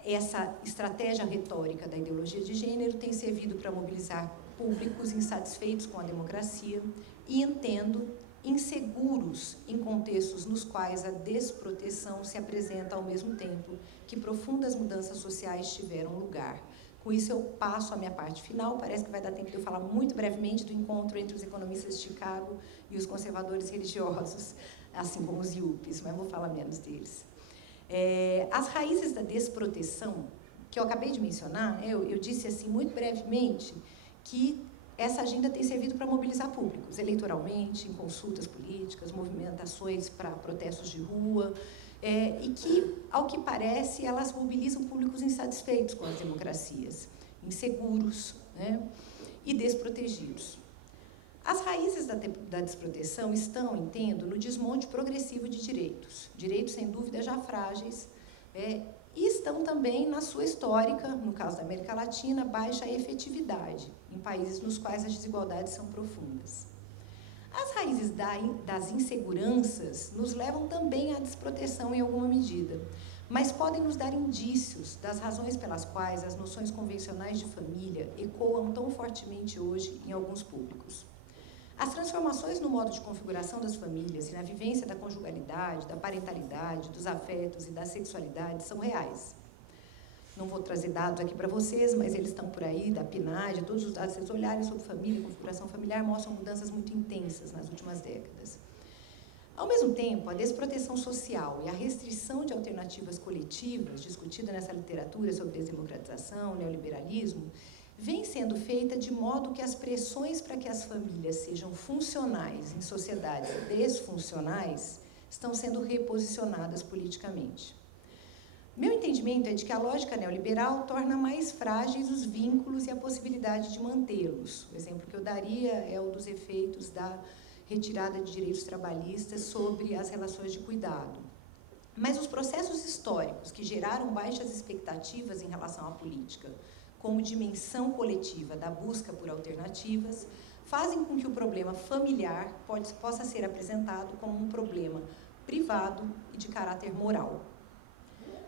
Essa estratégia retórica da ideologia de gênero tem servido para mobilizar públicos insatisfeitos com a democracia e, entendo, inseguros em contextos nos quais a desproteção se apresenta ao mesmo tempo que profundas mudanças sociais tiveram lugar. Com isso, eu passo a minha parte final. Parece que vai dar tempo de eu falar muito brevemente do encontro entre os economistas de Chicago e os conservadores religiosos, assim como os IUPs, mas vou falar menos deles. As raízes da desproteção, que eu acabei de mencionar, eu disse assim muito brevemente que essa agenda tem servido para mobilizar públicos, eleitoralmente, em consultas políticas, movimentações para protestos de rua, e que, ao que parece, elas mobilizam públicos insatisfeitos com as democracias, inseguros, né, e desprotegidos. As raízes da desproteção estão, entendo, no desmonte progressivo de direitos, sem dúvida já frágeis, e estão também na sua histórica, no caso da América Latina, baixa efetividade, em países nos quais as desigualdades são profundas. As raízes das inseguranças nos levam também à desproteção em alguma medida, mas podem nos dar indícios das razões pelas quais as noções convencionais de família ecoam tão fortemente hoje em alguns públicos. As transformações no modo de configuração das famílias e na vivência da conjugalidade, da parentalidade, dos afetos e da sexualidade são reais. Não vou trazer dados aqui para vocês, mas eles estão por aí, da PNAD, todos os dados, se vocês olharem sobre família e configuração familiar, mostram mudanças muito intensas nas últimas décadas. Ao mesmo tempo, a desproteção social e a restrição de alternativas coletivas, discutida nessa literatura sobre desdemocratização, neoliberalismo, vem sendo feita de modo que as pressões para que as famílias sejam funcionais em sociedades desfuncionais estão sendo reposicionadas politicamente. Meu entendimento é de que a lógica neoliberal torna mais frágeis os vínculos e a possibilidade de mantê-los. O exemplo que eu daria é o dos efeitos da retirada de direitos trabalhistas sobre as relações de cuidado. Mas os processos históricos que geraram baixas expectativas em relação à política, como dimensão coletiva da busca por alternativas, fazem com que o problema familiar possa ser apresentado como um problema privado e de caráter moral.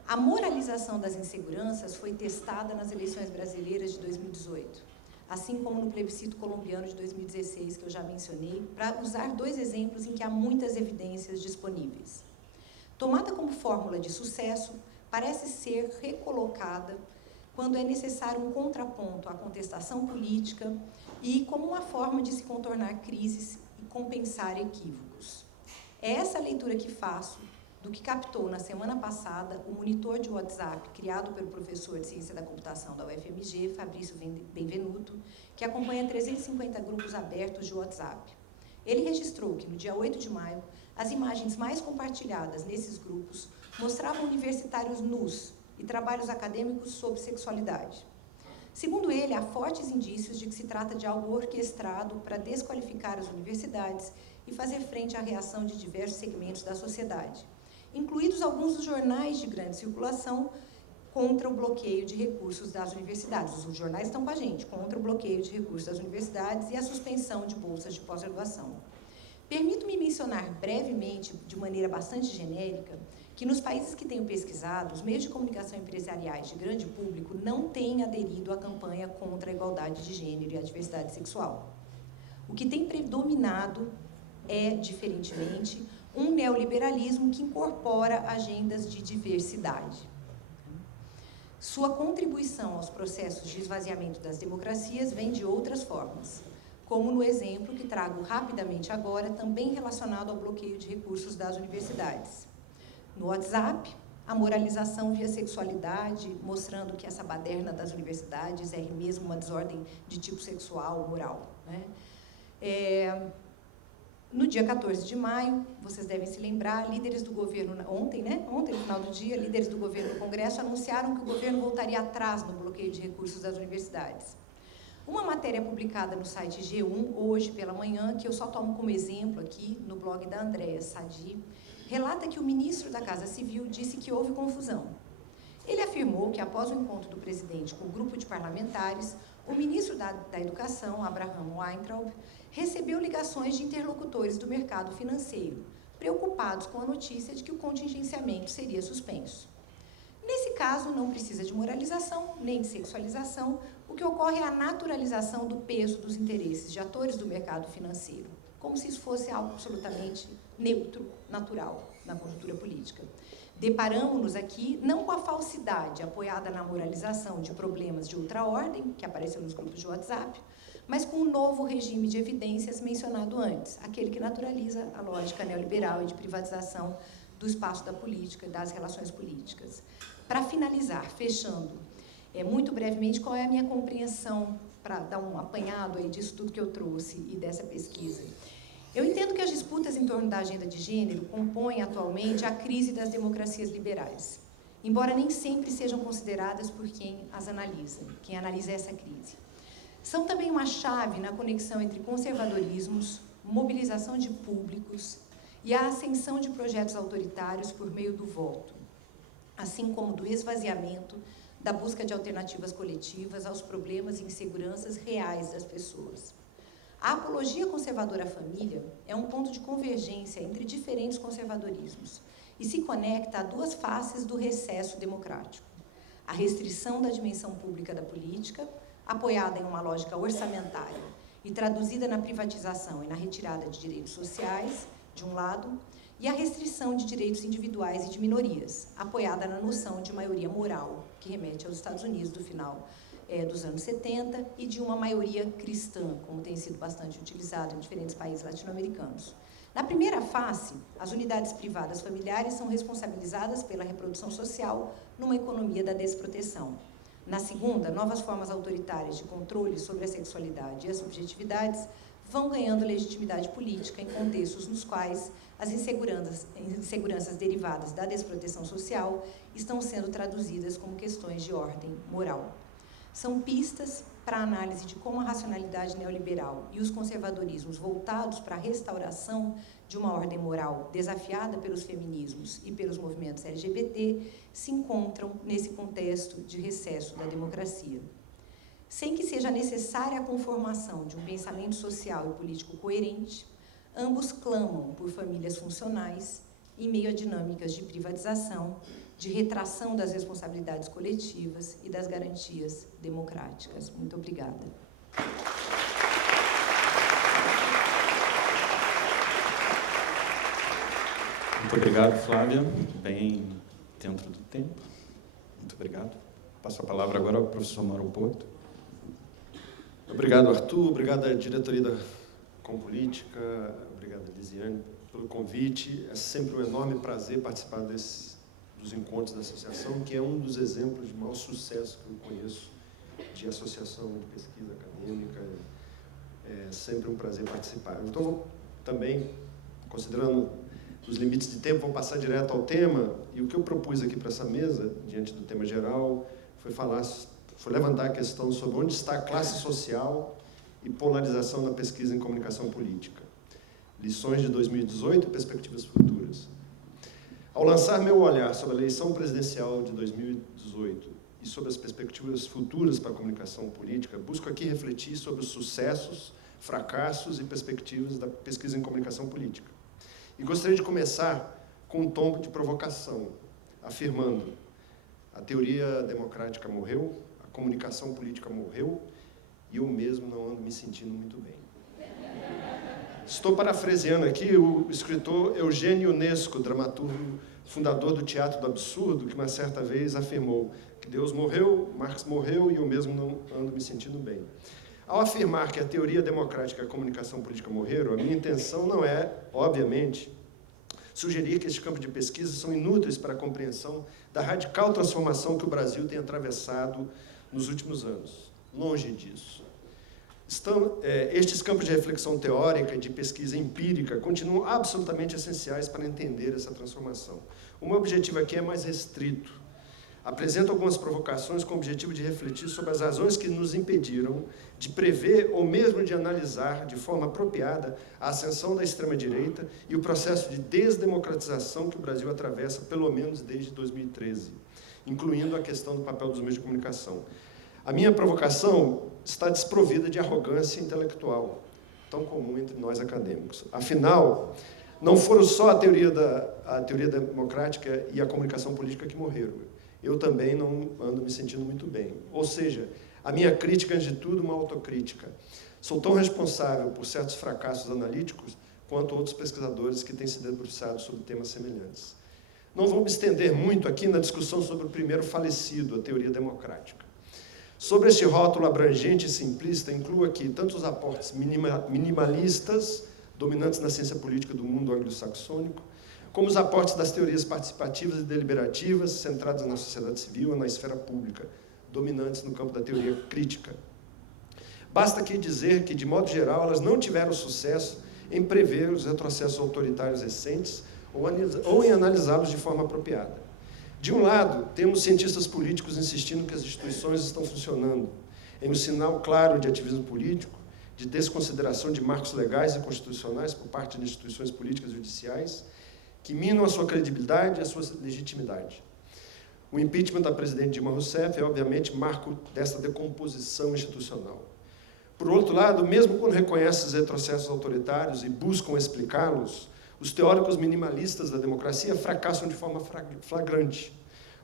A moralização das inseguranças foi testada nas eleições brasileiras de 2018, assim como no plebiscito colombiano de 2016, que eu já mencionei, para usar dois exemplos em que há muitas evidências disponíveis. Tomada como fórmula de sucesso, parece ser recolocada quando é necessário um contraponto à contestação política e como uma forma de se contornar crises e compensar equívocos. É essa leitura que faço do que captou na semana passada o monitor de WhatsApp criado pelo professor de Ciência da Computação da UFMG, Fabrício Benvenuto, que acompanha 350 grupos abertos de WhatsApp. Ele registrou que no dia 8 de maio, as imagens mais compartilhadas nesses grupos mostravam universitários nus e trabalhos acadêmicos sobre sexualidade. Segundo ele, há fortes indícios de que se trata de algo orquestrado para desqualificar as universidades e fazer frente à reação de diversos segmentos da sociedade, incluídos alguns dos jornais de grande circulação contra o bloqueio de recursos das universidades. Os jornais estão com a gente, contra o bloqueio de recursos das universidades e a suspensão de bolsas de pós-graduação. Permito-me mencionar brevemente, de maneira bastante genérica, que nos países que tenho pesquisado, os meios de comunicação empresariais de grande público não têm aderido à campanha contra a igualdade de gênero e a diversidade sexual. O que tem predominado é, diferentemente, um neoliberalismo que incorpora agendas de diversidade. Sua contribuição aos processos de esvaziamento das democracias vem de outras formas, como no exemplo que trago rapidamente agora, também relacionado ao bloqueio de recursos das universidades. No WhatsApp, a moralização via sexualidade, mostrando que essa baderna das universidades é mesmo uma desordem de tipo sexual, moral, né? No dia 14 de maio, vocês devem se lembrar, líderes do governo, ontem, no final do dia, líderes do governo no Congresso anunciaram que o governo voltaria atrás no bloqueio de recursos das universidades. Uma matéria publicada no site G1, hoje pela manhã, que eu só tomo como exemplo aqui, no blog da Andréa Sadi, relata que o ministro da Casa Civil disse que houve confusão. Ele afirmou que, após o encontro do presidente com o grupo de parlamentares, o ministro da Educação, Abraham Weintraub, recebeu ligações de interlocutores do mercado financeiro, preocupados com a notícia de que o contingenciamento seria suspenso. Nesse caso, não precisa de moralização nem de sexualização, o que ocorre é a naturalização do peso dos interesses de atores do mercado financeiro, como se isso fosse algo absolutamente neutro, natural, na conjuntura política. Deparamos-nos aqui não com a falsidade apoiada na moralização de problemas de outra ordem, que apareceu nos grupos de WhatsApp, mas com o novo regime de evidências mencionado antes, aquele que naturaliza a lógica neoliberal e de privatização do espaço da política e das relações políticas. Para finalizar, fechando, muito brevemente, qual é a minha compreensão, para dar um apanhado aí disso tudo que eu trouxe e dessa pesquisa. Eu entendo que as disputas em torno da agenda de gênero compõem atualmente a crise das democracias liberais, embora nem sempre sejam consideradas por quem as analisa, quem analisa essa crise. São também uma chave na conexão entre conservadorismos, mobilização de públicos e a ascensão de projetos autoritários por meio do voto, assim como do esvaziamento da busca de alternativas coletivas aos problemas e inseguranças reais das pessoas. A apologia conservadora à família é um ponto de convergência entre diferentes conservadorismos e se conecta a duas faces do recesso democrático: a restrição da dimensão pública da política, apoiada em uma lógica orçamentária e traduzida na privatização e na retirada de direitos sociais, de um lado, e a restrição de direitos individuais e de minorias, apoiada na noção de maioria moral, que remete aos Estados Unidos do final dos anos 70 e de uma maioria cristã, como tem sido bastante utilizado em diferentes países latino-americanos. Na primeira face, as unidades privadas familiares são responsabilizadas pela reprodução social numa economia da desproteção. Na segunda, novas formas autoritárias de controle sobre a sexualidade e as subjetividades vão ganhando legitimidade política em contextos nos quais as inseguranças derivadas da desproteção social estão sendo traduzidas como questões de ordem moral. São pistas para a análise de como a racionalidade neoliberal e os conservadorismos voltados para a restauração de uma ordem moral desafiada pelos feminismos e pelos movimentos LGBT se encontram nesse contexto de recesso da democracia. Sem que seja necessária a conformação de um pensamento social e político coerente, ambos clamam por famílias funcionais em meio a dinâmicas de privatização, de retração das responsabilidades coletivas e das garantias democráticas. Muito obrigada. Muito obrigado, Flávia. Bem dentro do tempo. Muito obrigado. Passo a palavra agora ao professor Mauro Porto. Obrigado, Arthur. Obrigado à diretoria da Compolítica. Obrigado, Lisiane, pelo convite. É sempre um enorme prazer participar dos encontros da associação, que é um dos exemplos de maior sucesso que eu conheço de associação de pesquisa acadêmica. É sempre um prazer participar. Então, também, considerando os limites de tempo, vou passar direto ao tema. E o que eu propus aqui para essa mesa, diante do tema geral, foi levantar a questão sobre onde está a classe social e polarização na pesquisa em comunicação política. Lições de 2018 e perspectivas futuras. Ao lançar meu olhar sobre a eleição presidencial de 2018 e sobre as perspectivas futuras para a comunicação política, busco aqui refletir sobre os sucessos, fracassos e perspectivas da pesquisa em comunicação política. E gostaria de começar com um tom de provocação, afirmando: a teoria democrática morreu, a comunicação política morreu, e eu mesmo não ando me sentindo muito bem. Estou parafraseando aqui o escritor Eugênio Ionesco, dramaturgo, fundador do Teatro do Absurdo, que uma certa vez afirmou que Deus morreu, Marx morreu e eu mesmo não ando me sentindo bem. Ao afirmar que a teoria democrática e a comunicação política morreram, a minha intenção não é, obviamente, sugerir que estes campos de pesquisa são inúteis para a compreensão da radical transformação que o Brasil tem atravessado nos últimos anos. Longe disso. Estes campos de reflexão teórica e de pesquisa empírica continuam absolutamente essenciais para entender essa transformação. O meu objetivo aqui é mais restrito. Apresento algumas provocações com o objetivo de refletir sobre as razões que nos impediram de prever ou mesmo de analisar de forma apropriada a ascensão da extrema-direita e o processo de desdemocratização que o Brasil atravessa, pelo menos desde 2013, incluindo a questão do papel dos meios de comunicação. A minha provocação está desprovida de arrogância intelectual, tão comum entre nós acadêmicos. Afinal, não foram só a teoria democrática e a comunicação política que morreram. Eu também não ando me sentindo muito bem. Ou seja, a minha crítica, antes de tudo, uma autocrítica. Sou tão responsável por certos fracassos analíticos quanto outros pesquisadores que têm se debruçado sobre temas semelhantes. Não vou me estender muito aqui na discussão sobre o primeiro falecido, a teoria democrática. Sobre este rótulo abrangente e simplista, incluo aqui tanto os aportes minimalistas, dominantes na ciência política do mundo anglo-saxônico, como os aportes das teorias participativas e deliberativas, centradas na sociedade civil e na esfera pública, dominantes no campo da teoria crítica. Basta aqui dizer que, de modo geral, elas não tiveram sucesso em prever os retrocessos autoritários recentes ou em analisá-los de forma apropriada. De um lado, temos cientistas políticos insistindo que as instituições estão funcionando, em um sinal claro de ativismo político, de desconsideração de marcos legais e constitucionais por parte de instituições políticas e judiciais, que minam a sua credibilidade e a sua legitimidade. O impeachment da presidente Dilma Rousseff é, obviamente, marco dessa decomposição institucional. Por outro lado, mesmo quando reconhecem os retrocessos autoritários e buscam explicá-los, os teóricos minimalistas da democracia fracassam de forma flagrante.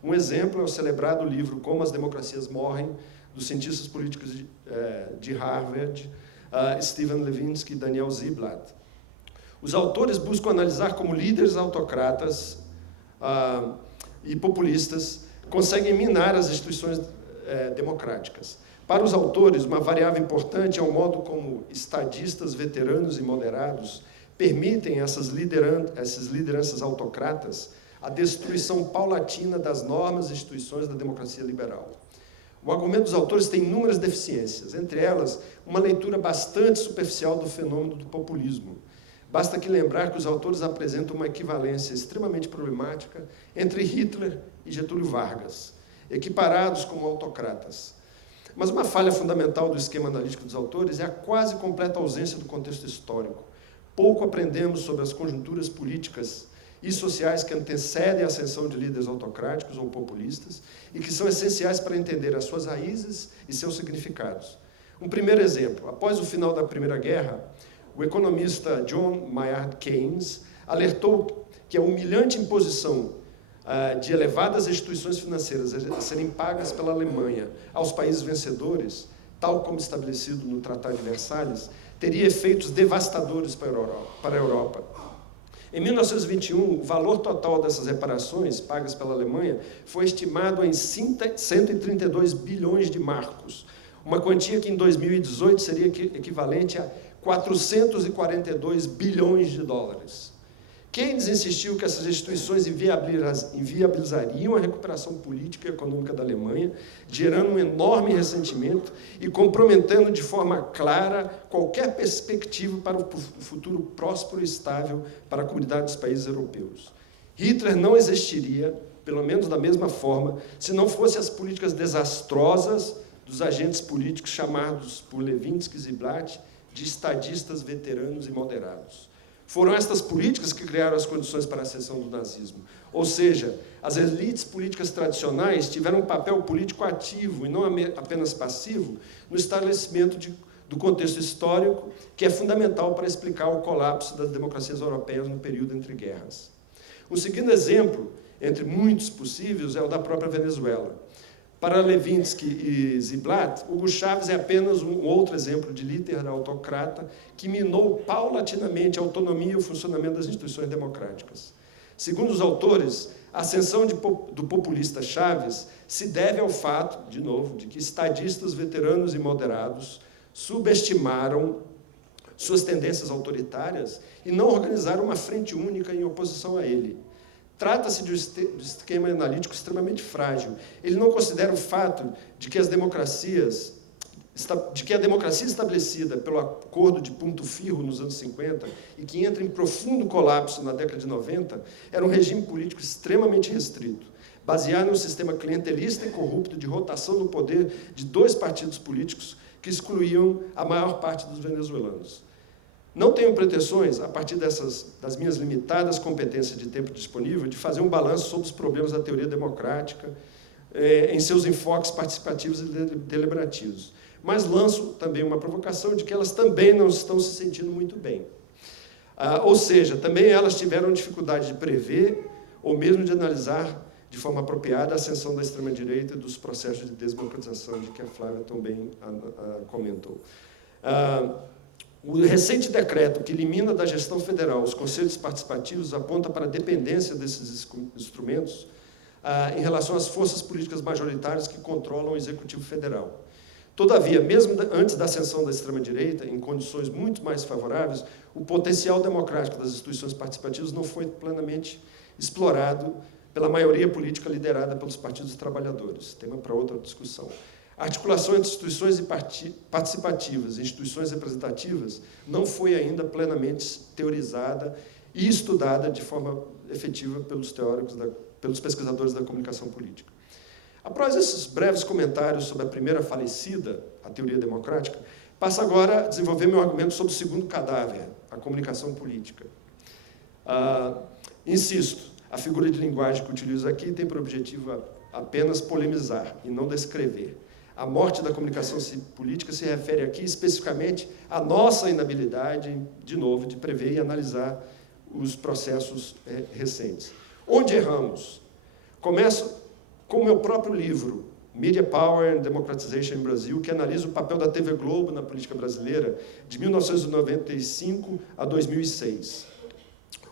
Um exemplo é o celebrado livro Como as Democracias Morrem, dos cientistas políticos de Harvard, Steven Levinsky e Daniel Ziblatt. Os autores buscam analisar como líderes autocratas e populistas conseguem minar as instituições democráticas. Para os autores, uma variável importante é o modo como estadistas veteranos e moderados permitem essas lideranças autocratas a destruição paulatina das normas e instituições da democracia liberal. O argumento dos autores tem inúmeras deficiências, entre elas, uma leitura bastante superficial do fenômeno do populismo. Basta aqui lembrar que os autores apresentam uma equivalência extremamente problemática entre Hitler e Getúlio Vargas, equiparados como autocratas. Mas uma falha fundamental do esquema analítico dos autores é a quase completa ausência do contexto histórico. Pouco aprendemos sobre as conjunturas políticas e sociais que antecedem a ascensão de líderes autocráticos ou populistas e que são essenciais para entender as suas raízes e seus significados. Um primeiro exemplo: após o final da Primeira Guerra, o economista John Maynard Keynes alertou que a humilhante imposição de elevadas instituições financeiras a serem pagas pela Alemanha aos países vencedores, tal como estabelecido no Tratado de Versalhes, teria efeitos devastadores para a Europa. Em 1921, o valor total dessas reparações pagas pela Alemanha foi estimado em 132 bilhões de marcos, uma quantia que em 2018 seria equivalente a 442 bilhões de dólares. Keynes insistiu que essas instituições inviabilizariam a recuperação política e econômica da Alemanha, gerando um enorme ressentimento e comprometendo de forma clara qualquer perspectiva para o futuro próspero e estável para a comunidade dos países europeus. Hitler não existiria, pelo menos da mesma forma, se não fossem as políticas desastrosas dos agentes políticos chamados por Levinsky e Ziblatt de estadistas veteranos e moderados. Foram estas políticas que criaram as condições para a ascensão do nazismo. Ou seja, as elites políticas tradicionais tiveram um papel político ativo e não apenas passivo no estabelecimento do contexto histórico, que é fundamental para explicar o colapso das democracias europeias no período entre guerras. Um segundo exemplo, entre muitos possíveis, é o da própria Venezuela. Para Levinsky e Ziblatt, Hugo Chávez é apenas um outro exemplo de líder autocrata que minou paulatinamente a autonomia e o funcionamento das instituições democráticas. Segundo os autores, a ascensão do populista Chávez se deve ao fato, de novo, de que estadistas veteranos e moderados subestimaram suas tendências autoritárias e não organizaram uma frente única em oposição a ele. Trata-se de um esquema analítico extremamente frágil. Ele não considera o fato de que a democracia estabelecida pelo Acordo de Punto Firro nos anos 50 e que entra em profundo colapso na década de 90, era um regime político extremamente restrito, baseado em um sistema clientelista e corrupto de rotação no poder de 2 partidos políticos que excluíam a maior parte dos venezuelanos. Não tenho pretensões, a partir das minhas limitadas competências de tempo disponível, de fazer um balanço sobre os problemas da teoria democrática em seus enfoques participativos e deliberativos. Mas lanço também uma provocação de que elas também não estão se sentindo muito bem. Ou seja, também elas tiveram dificuldade de prever ou mesmo de analisar de forma apropriada a ascensão da extrema-direita e dos processos de desdemocratização de que a Flávia também comentou. O recente decreto que elimina da gestão federal os conselhos participativos aponta para a dependência desses instrumentos em relação às forças políticas majoritárias que controlam o Executivo Federal. Todavia, mesmo antes da ascensão da extrema-direita, em condições muito mais favoráveis, o potencial democrático das instituições participativas não foi plenamente explorado pela maioria política liderada pelos partidos trabalhadores. Tema para outra discussão. A articulação entre instituições participativas e instituições representativas não foi ainda plenamente teorizada e estudada de forma efetiva pelos teóricos, pelos pesquisadores da comunicação política. Após esses breves comentários sobre a primeira falecida, a teoria democrática, passo agora a desenvolver meu argumento sobre o segundo cadáver, a comunicação política. Insisto, a figura de linguagem que utilizo aqui tem por objetivo apenas polemizar e não descrever. A morte da comunicação política se refere aqui especificamente à nossa inabilidade, de novo, de prever e analisar os processos recentes. Onde erramos? Começo com o meu próprio livro, Media Power and Democratization in Brazil, que analisa o papel da TV Globo na política brasileira de 1995 a 2006.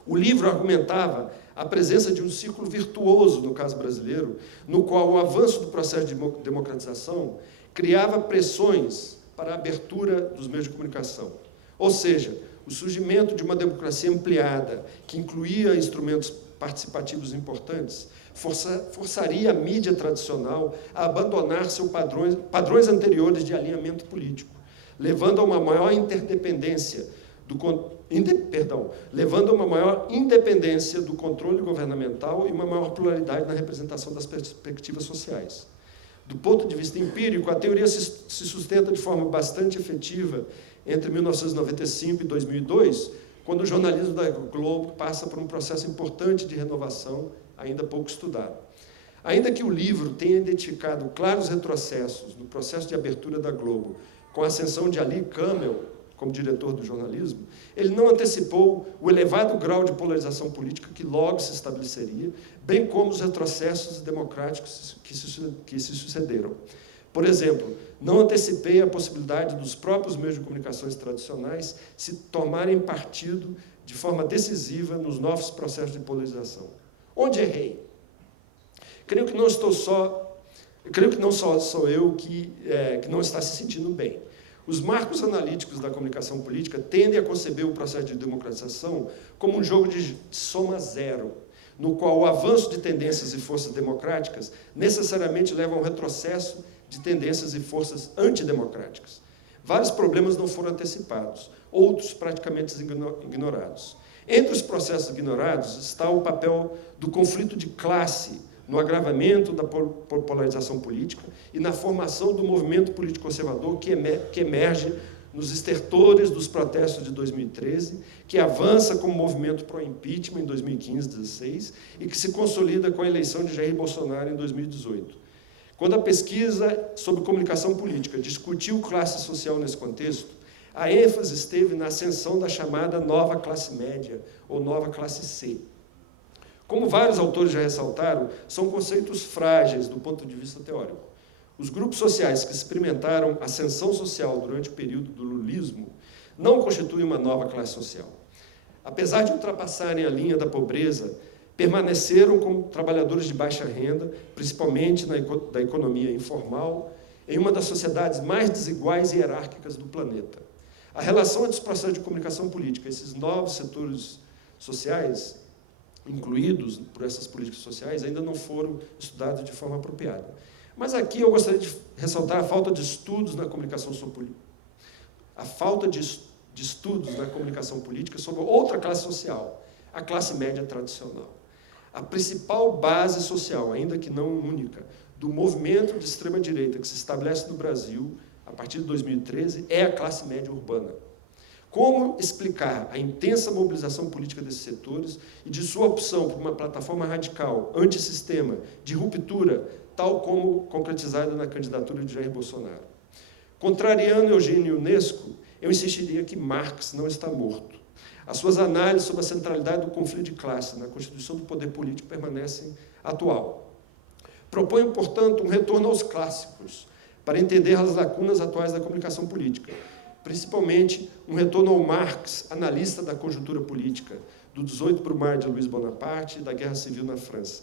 O livro argumentava a presença de um círculo virtuoso, no caso brasileiro, no qual o avanço do processo de democratização criava pressões para a abertura dos meios de comunicação. Ou seja, o surgimento de uma democracia ampliada, que incluía instrumentos participativos importantes, forçaria a mídia tradicional a abandonar seus padrões anteriores de alinhamento político, levando a uma maior independência do controle governamental e uma maior pluralidade na representação das perspectivas sociais. Do ponto de vista empírico, a teoria se sustenta de forma bastante efetiva entre 1995 e 2002, quando o jornalismo da Globo passa por um processo importante de renovação, ainda pouco estudado. Ainda que o livro tenha identificado claros retrocessos no processo de abertura da Globo, com a ascensão de Ali Camel como diretor do jornalismo, ele não antecipou o elevado grau de polarização política que logo se estabeleceria, bem como os retrocessos democráticos que se sucederam. Por exemplo, não antecipei a possibilidade dos próprios meios de comunicação tradicionais se tomarem partido de forma decisiva nos novos processos de polarização. Onde errei? Creio que não só sou eu que não está se sentindo bem. Os marcos analíticos da comunicação política tendem a conceber o processo de democratização como um jogo de soma zero, no qual o avanço de tendências e forças democráticas necessariamente leva a um retrocesso de tendências e forças antidemocráticas. Vários problemas não foram antecipados, outros praticamente ignorados. Entre os processos ignorados está o papel do conflito de classe no agravamento da polarização política e na formação do movimento político conservador que emerge nos estertores dos protestos de 2013, que avança como movimento pró-impeachment em 2015-16 e que se consolida com a eleição de Jair Bolsonaro em 2018. Quando a pesquisa sobre comunicação política discutiu classe social nesse contexto, a ênfase esteve na ascensão da chamada nova classe média ou nova classe C. Como vários autores já ressaltaram, são conceitos frágeis do ponto de vista teórico. Os grupos sociais que experimentaram ascensão social durante o período do lulismo não constituem uma nova classe social. Apesar de ultrapassarem a linha da pobreza, permaneceram como trabalhadores de baixa renda, principalmente da economia informal, em uma das sociedades mais desiguais e hierárquicas do planeta. A relação entre os processos de comunicação política, esses novos setores sociais, incluídos por essas políticas sociais, ainda não foram estudados de forma apropriada. Mas aqui eu gostaria de ressaltar a falta de estudos na comunicação política, sobre outra classe social, a classe média tradicional. A principal base social, ainda que não única, do movimento de extrema-direita que se estabelece no Brasil, a partir de 2013, é a classe média urbana. Como explicar a intensa mobilização política desses setores e de sua opção por uma plataforma radical, antissistema, de ruptura, tal como concretizada na candidatura de Jair Bolsonaro? Contrariando Eugênio Ionesco, eu insistiria que Marx não está morto. As suas análises sobre a centralidade do conflito de classe na constituição do poder político permanecem atual. Proponho, portanto, um retorno aos clássicos, para entender as lacunas atuais da comunicação política, principalmente um retorno ao Marx, analista da conjuntura política, do 18 Brumaire de Luiz Bonaparte e da Guerra Civil na França.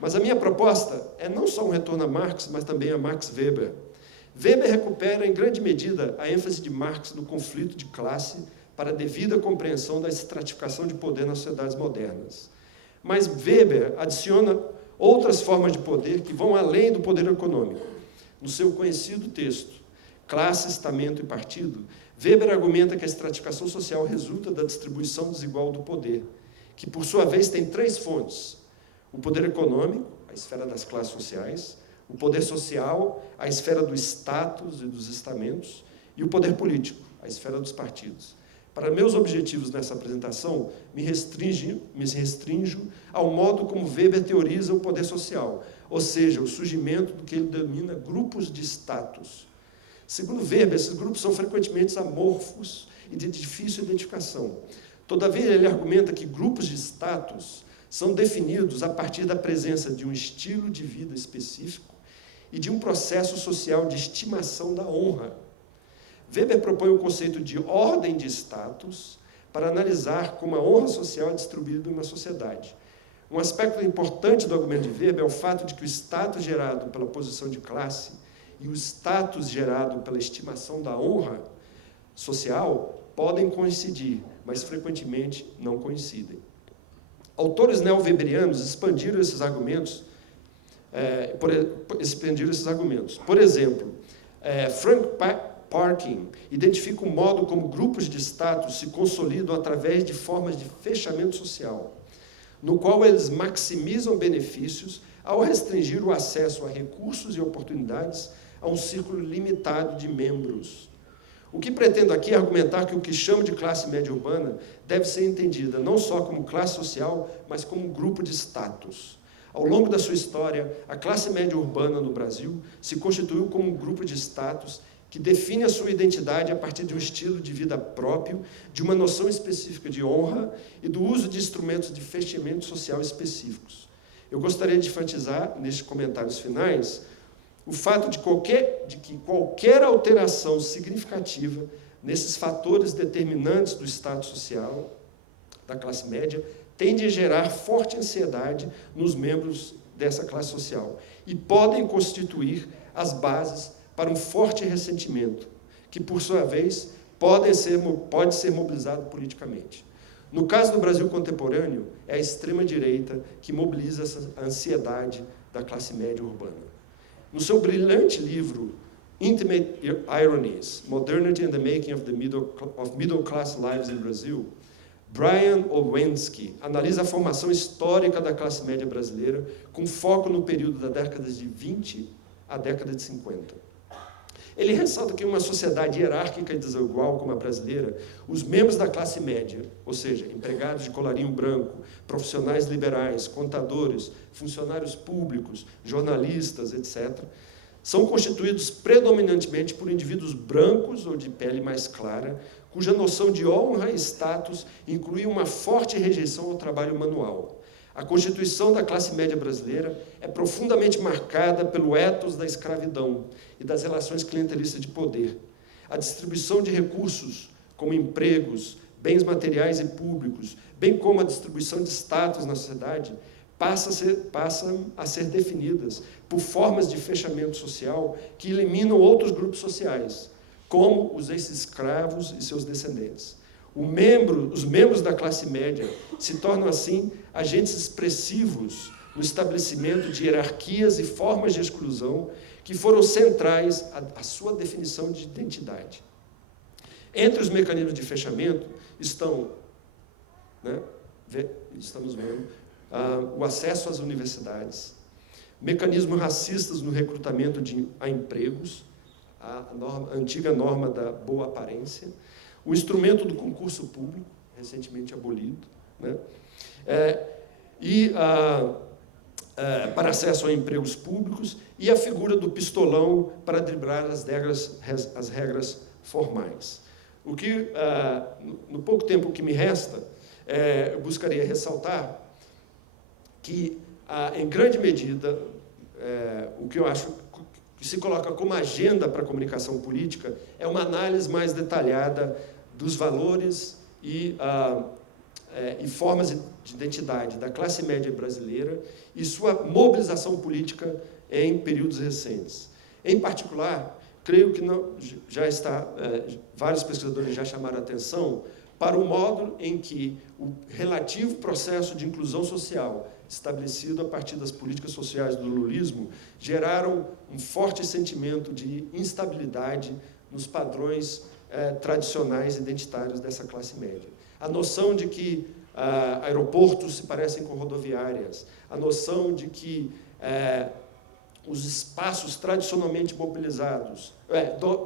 Mas a minha proposta é não só um retorno a Marx, mas também a Max Weber. Weber recupera, em grande medida, a ênfase de Marx no conflito de classe para a devida compreensão da estratificação de poder nas sociedades modernas. Mas Weber adiciona outras formas de poder que vão além do poder econômico. No seu conhecido texto, Classe, Estamento e Partido, Weber argumenta que a estratificação social resulta da distribuição desigual do poder, que, por sua vez, tem três fontes: o poder econômico, a esfera das classes sociais, o poder social, a esfera do status e dos estamentos, e o poder político, a esfera dos partidos. Para meus objetivos nessa apresentação, me restrinjo ao modo como Weber teoriza o poder social, ou seja, o surgimento do que ele denomina grupos de status. Segundo Weber, esses grupos são frequentemente amorfos e de difícil identificação. Todavia, ele argumenta que grupos de status são definidos a partir da presença de um estilo de vida específico e de um processo social de estimação da honra. Weber propõe o conceito de ordem de status para analisar como a honra social é distribuída em uma sociedade. Um aspecto importante do argumento de Weber é o fato de que o status gerado pela posição de classe e o status gerado pela estimação da honra social podem coincidir, mas frequentemente não coincidem. Autores neo-weberianos expandiram esses argumentos. Por exemplo, Frank Parkin identifica o modo como grupos de status se consolidam através de formas de fechamento social, no qual eles maximizam benefícios ao restringir o acesso a recursos e oportunidades a um círculo limitado de membros. O que pretendo aqui é argumentar que o que chamo de classe média urbana deve ser entendida não só como classe social, mas como um grupo de status. Ao longo da sua história, a classe média urbana no Brasil se constituiu como um grupo de status que define a sua identidade a partir de um estilo de vida próprio, de uma noção específica de honra e do uso de instrumentos de fechamento social específicos. Eu gostaria de enfatizar, nestes comentários finais, o fato de que qualquer alteração significativa nesses fatores determinantes do status social da classe média tende a gerar forte ansiedade nos membros dessa classe social e podem constituir as bases para um forte ressentimento, que, por sua vez, pode ser mobilizado politicamente. No caso do Brasil contemporâneo, é a extrema-direita que mobiliza essa ansiedade da classe média urbana. No seu brilhante livro Intimate Ironies, Modernity and the Making of Middle Class Lives in Brazil, Brian Owensky analisa a formação histórica da classe média brasileira com foco no período da década de 20 à década de 50. Ele ressalta que em uma sociedade hierárquica e desigual como a brasileira, os membros da classe média, ou seja, empregados de colarinho branco, profissionais liberais, contadores, funcionários públicos, jornalistas, etc., são constituídos predominantemente por indivíduos brancos ou de pele mais clara, cuja noção de honra e status inclui uma forte rejeição ao trabalho manual. A constituição da classe média brasileira é profundamente marcada pelo ethos da escravidão e das relações clientelistas de poder. A distribuição de recursos, como empregos, bens materiais e públicos, bem como a distribuição de status na sociedade, passam a ser definidas por formas de fechamento social que eliminam outros grupos sociais, como os ex-escravos e seus descendentes. Os membros da classe média se tornam, assim, agentes expressivos no estabelecimento de hierarquias e formas de exclusão que foram centrais à sua definição de identidade. Entre os mecanismos de fechamento estão, estamos vendo, o acesso às universidades, mecanismos racistas no recrutamento a empregos, a antiga norma da boa aparência, o instrumento do concurso público, recentemente abolido, para acesso a empregos públicos, e a figura do pistolão para driblar as regras formais. O que, no pouco tempo que me resta, eu buscaria ressaltar que, em grande medida, o que eu acho que se coloca como agenda para a comunicação política é uma análise mais detalhada dos valores e formas de identidade da classe média brasileira e sua mobilização política em períodos recentes. Em particular, creio que vários pesquisadores já chamaram a atenção para o modo em que o relativo processo de inclusão social estabelecido a partir das políticas sociais do lulismo geraram um forte sentimento de instabilidade nos padrões tradicionais identitários dessa classe média. A noção de que aeroportos se parecem com rodoviárias, a noção de que os espaços tradicionalmente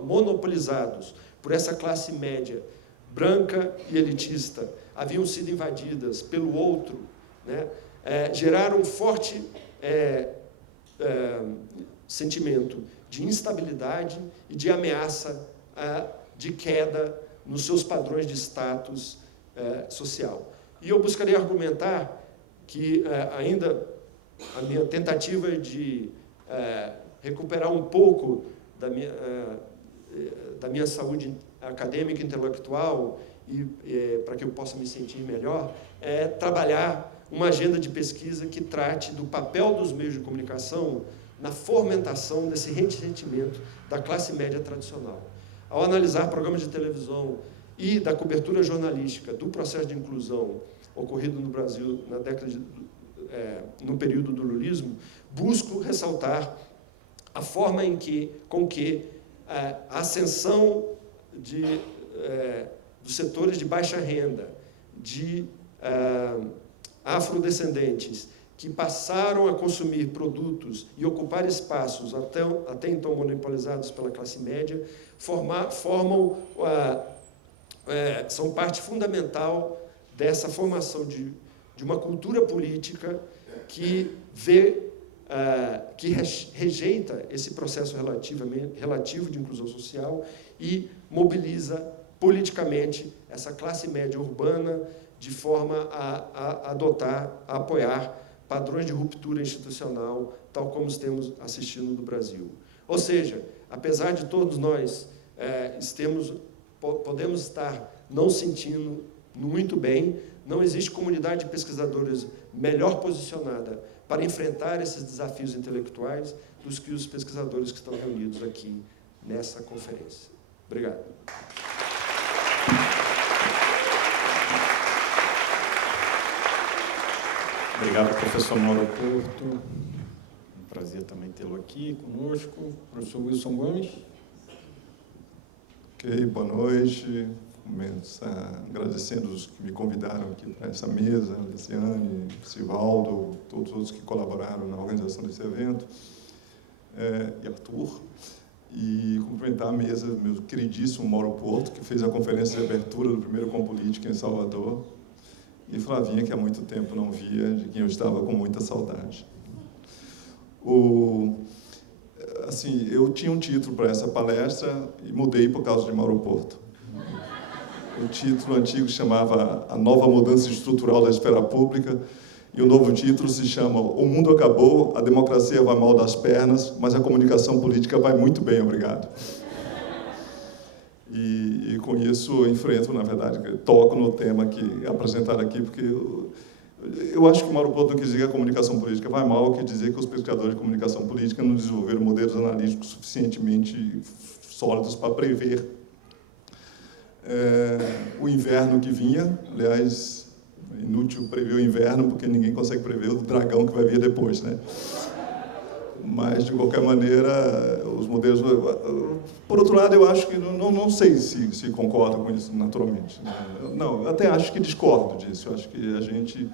monopolizados por essa classe média branca e elitista haviam sido invadidas pelo outro, geraram um forte sentimento de instabilidade e de ameaça de queda nos seus padrões de status social. E eu buscaria argumentar que ainda a minha tentativa de recuperar um pouco da minha saúde acadêmica e intelectual e para que eu possa me sentir melhor, é trabalhar uma agenda de pesquisa que trate do papel dos meios de comunicação na fomentação desse ressentimento da classe média tradicional. Ao analisar programas de televisão e da cobertura jornalística do processo de inclusão ocorrido no Brasil na no período do lulismo, busco ressaltar a forma com que a ascensão dos setores de baixa renda, de afrodescendentes, que passaram a consumir produtos e ocupar espaços até então monopolizados pela classe média, são parte fundamental dessa formação de uma cultura política que rejeita esse processo relativo de inclusão social e mobiliza politicamente essa classe média urbana de forma a apoiar padrões de ruptura institucional, tal como temos assistido no Brasil. Ou seja, apesar de todos nós podemos estar não sentindo muito bem, não existe comunidade de pesquisadores melhor posicionada para enfrentar esses desafios intelectuais dos que os pesquisadores que estão reunidos aqui nessa conferência. Obrigado. Obrigado, professor Mauro Porto. Um prazer também tê-lo aqui conosco. Professor Wilson Gomes. Ok, boa noite. Começar agradecendo os que me convidaram aqui para essa mesa, Luciane, Sivaldo, todos os outros que colaboraram na organização desse evento, e Arthur. E cumprimentar a mesa, meu queridíssimo Mauro Porto, que fez a conferência de abertura do primeiro Compolítica em Salvador, e Flavinha, que há muito tempo não via, de quem eu estava com muita saudade. Assim, eu tinha um título para essa palestra e mudei por causa de Mauro Porto. O título antigo chamava A Nova Mudança Estrutural da Esfera Pública, e o novo título se chama O Mundo Acabou, a Democracia vai mal das pernas, mas a comunicação política vai muito bem, obrigado. E com isso eu enfrento, na verdade, toco no tema que apresentaram aqui, porque eu acho que o Mauro Porto não quis dizer que a comunicação política vai mal, quer dizer que os pesquisadores de comunicação política não desenvolveram modelos analíticos suficientemente sólidos para prever o inverno que vinha. Aliás, é inútil prever o inverno, porque ninguém consegue prever o dragão que vai vir depois, né? Mas, de qualquer maneira, os modelos... Por outro lado, eu acho que... Não sei se concordo com isso, naturalmente. Não, eu até acho que discordo disso. Eu acho que a gente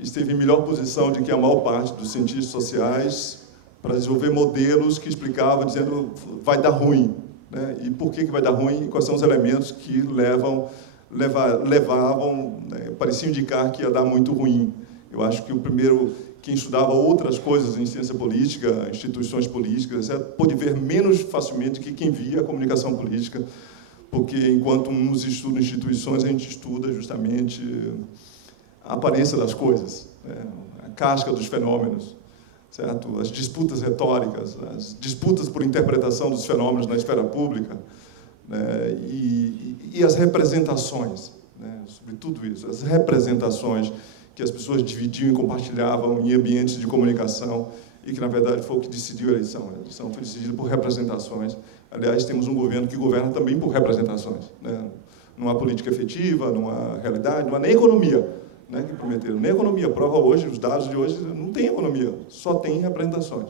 esteve em melhor posição do que a maior parte dos cientistas sociais para desenvolver modelos que explicavam, dizendo vai dar ruim, né? E por que vai dar ruim e quais são os elementos que levavam, né, pareciam indicar que ia dar muito ruim. Eu acho que o primeiro... Quem estudava outras coisas em ciência política, instituições políticas, etc., pôde ver menos facilmente que quem via a comunicação política, porque enquanto uns estudam instituições, a gente estuda justamente a aparência das coisas, né? A casca dos fenômenos, certo? As disputas retóricas, as disputas por interpretação dos fenômenos na esfera pública, né? E as representações, né? Sobre tudo isso, as representações que as pessoas dividiam e compartilhavam em ambientes de comunicação e que, na verdade, foi o que decidiu a eleição. A eleição foi decidida por representações. Aliás, temos um governo que governa também por representações, né? Não há política efetiva, não há realidade, não há nem economia, né, que prometeram. Nem economia. Prova hoje, os dados de hoje, não tem economia, só tem representações.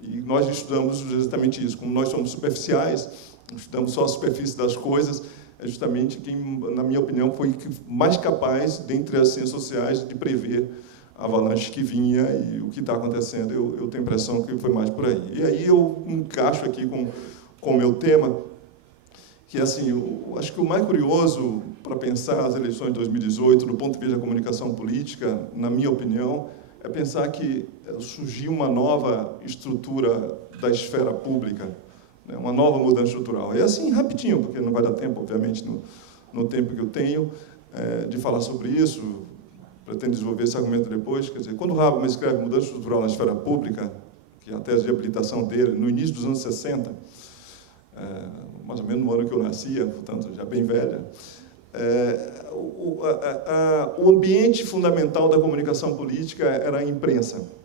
E nós estudamos exatamente isso. Como nós somos superficiais, estudamos só a superfície das coisas, é justamente quem, na minha opinião, foi mais capaz, dentre as ciências sociais, de prever a avalanche que vinha e o que está acontecendo. Eu tenho a impressão que foi mais por aí. E aí eu encaixo aqui com o meu tema, que, assim, eu acho que o mais curioso para pensar as eleições de 2018, do ponto de vista da comunicação política, na minha opinião, é pensar que surgiu uma nova estrutura da esfera pública, uma nova mudança estrutural. É assim, rapidinho, porque não vai dar tempo, obviamente, no tempo que eu tenho, de falar sobre isso. Pretendo desenvolver esse argumento depois. Quer dizer, quando o Habermas escreve Mudança Estrutural na Esfera Pública, que é a tese de habilitação dele, no início dos anos 60, mais ou menos no ano que eu nascia, portanto, já bem velha, o ambiente fundamental da comunicação política era a imprensa.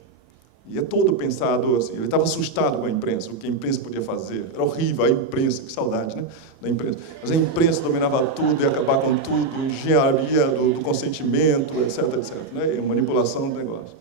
E é todo pensado assim, ele estava assustado com a imprensa, o que a imprensa podia fazer. Era horrível, a imprensa, que saudade, né, da imprensa. Mas a imprensa dominava tudo, ia acabar com tudo, engenharia do consentimento, etc, né, e manipulação do negócio,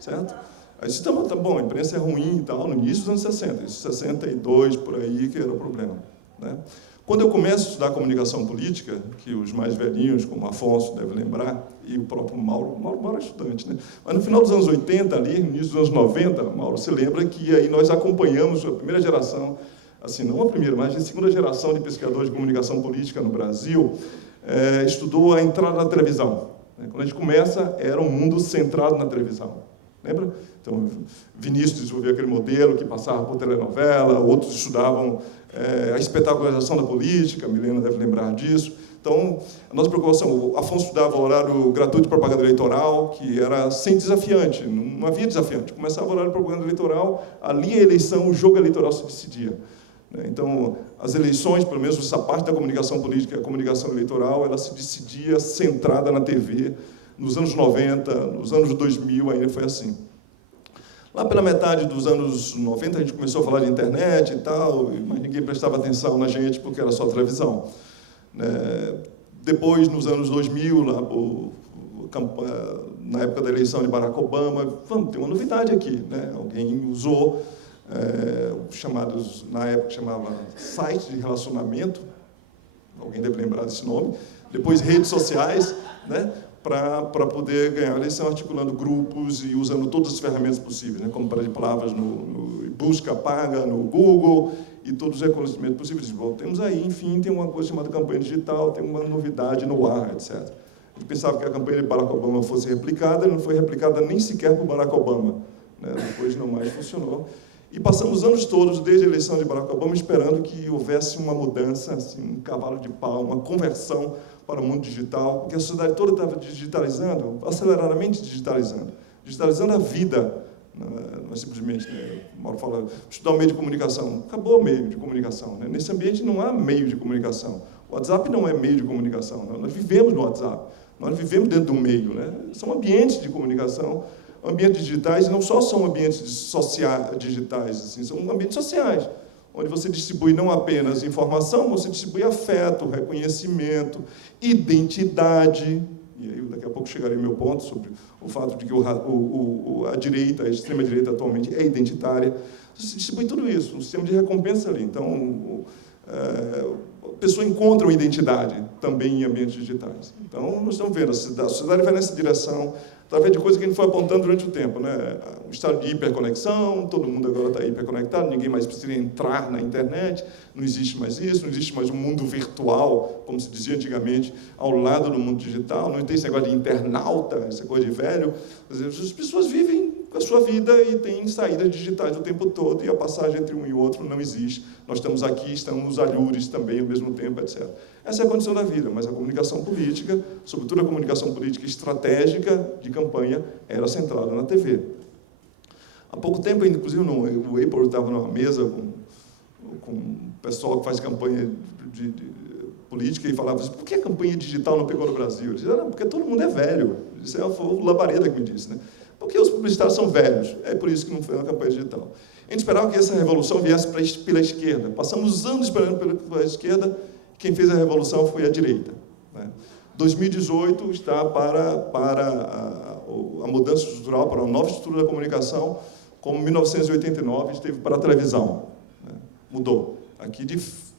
certo? Aí disse, tá bom, a imprensa é ruim e tal, no início dos anos 60, isso 62, por aí, que era o problema, né? Quando eu começo a estudar comunicação política, que os mais velhinhos, como Afonso, devem lembrar, e o próprio Mauro é estudante, né? Mas no final dos anos 80, ali, no início dos anos 90, Mauro, você lembra que aí nós acompanhamos a primeira geração, assim, não a primeira, mas a segunda geração de pesquisadores de comunicação política no Brasil, estudou a entrada da televisão. Quando a gente começa, era um mundo centrado na televisão. Lembra? Então, Vinícius desenvolveu aquele modelo que passava por telenovela, outros estudavam a espetacularização da política, a Milena deve lembrar disso. Então, a nossa preocupação, o Afonso estudava o horário gratuito de propaganda eleitoral, que era sem desafiante, não havia desafiante. Começava o horário de propaganda eleitoral, ali a eleição, o jogo eleitoral se decidia. Então, as eleições, pelo menos essa parte da comunicação política, a comunicação eleitoral, ela se decidia centrada na TV. Nos anos 90, nos anos 2000, ainda foi assim. Lá pela metade dos anos 90, a gente começou a falar de internet e tal, mas ninguém prestava atenção na gente porque era só televisão. Depois, nos anos 2000, lá, na época da eleição de Barack Obama, vamos ter uma novidade aqui, né? Alguém usou chamados, na época chamava sites de relacionamento, alguém deve lembrar desse nome, depois redes sociais, né? Para poder ganhar a eleição, articulando grupos e usando todas as ferramentas possíveis, né? Como de palavras no busca paga, no Google, e todos os reconhecimentos possíveis. Bom, temos aí, enfim, tem uma coisa chamada campanha digital, tem uma novidade no ar, etc. A gente pensava que a campanha de Barack Obama fosse replicada, não foi replicada nem sequer por Barack Obama, né? Depois não mais funcionou. E passamos anos todos, desde a eleição de Barack Obama, esperando que houvesse uma mudança, assim, um cavalo de pau, uma conversão para o mundo digital, porque a sociedade toda estava digitalizando, aceleradamente digitalizando a vida. Não é simplesmente, né, o Mauro fala, estudar o meio de comunicação. Acabou o meio de comunicação, né? Nesse ambiente não há meio de comunicação. O WhatsApp não é meio de comunicação, não. Nós vivemos no WhatsApp, nós vivemos dentro do meio, né? São ambientes de comunicação, ambientes digitais, e não só são ambientes digitais, assim, são ambientes sociais, onde você distribui não apenas informação, você distribui afeto, reconhecimento, identidade. E aí, daqui a pouco chegarei ao meu ponto sobre o fato de que a direita, a extrema-direita atualmente é identitária. Você distribui tudo isso, um sistema de recompensa ali. Então, a pessoa encontra uma identidade também em ambientes digitais. Então, nós estamos vendo, a sociedade vai nessa direção, através de coisas que a gente foi apontando durante o tempo, né? O estado de hiperconexão, todo mundo agora está hiperconectado, ninguém mais precisa entrar na internet, não existe mais isso, não existe mais um mundo virtual, como se dizia antigamente, ao lado do mundo digital, não tem esse negócio de internauta, essa coisa de velho. As pessoas vivem a sua vida e têm saídas digitais o tempo todo, e a passagem entre um e outro não existe. Nós estamos aqui, estamos nos alhures também ao mesmo tempo, etc. Essa é a condição da vida, mas a comunicação política, sobretudo a comunicação política estratégica de campanha, era centrada na TV. Há pouco tempo, inclusive, o Apple estava numa mesa com o pessoal que faz campanha de política e falava assim, por que a campanha digital não pegou no Brasil? Ele disse, porque todo mundo é velho. Isso foi o Labareda que me disse, né? Porque os publicitários são velhos, é por isso que não foi uma campanha digital. A gente esperava que essa revolução viesse pela esquerda. Passamos anos esperando pela esquerda, quem fez a revolução foi a direita, né? 2018 está para a mudança estrutural, para uma nova estrutura da comunicação, como 1989 esteve para a televisão, né? Mudou. Aqui,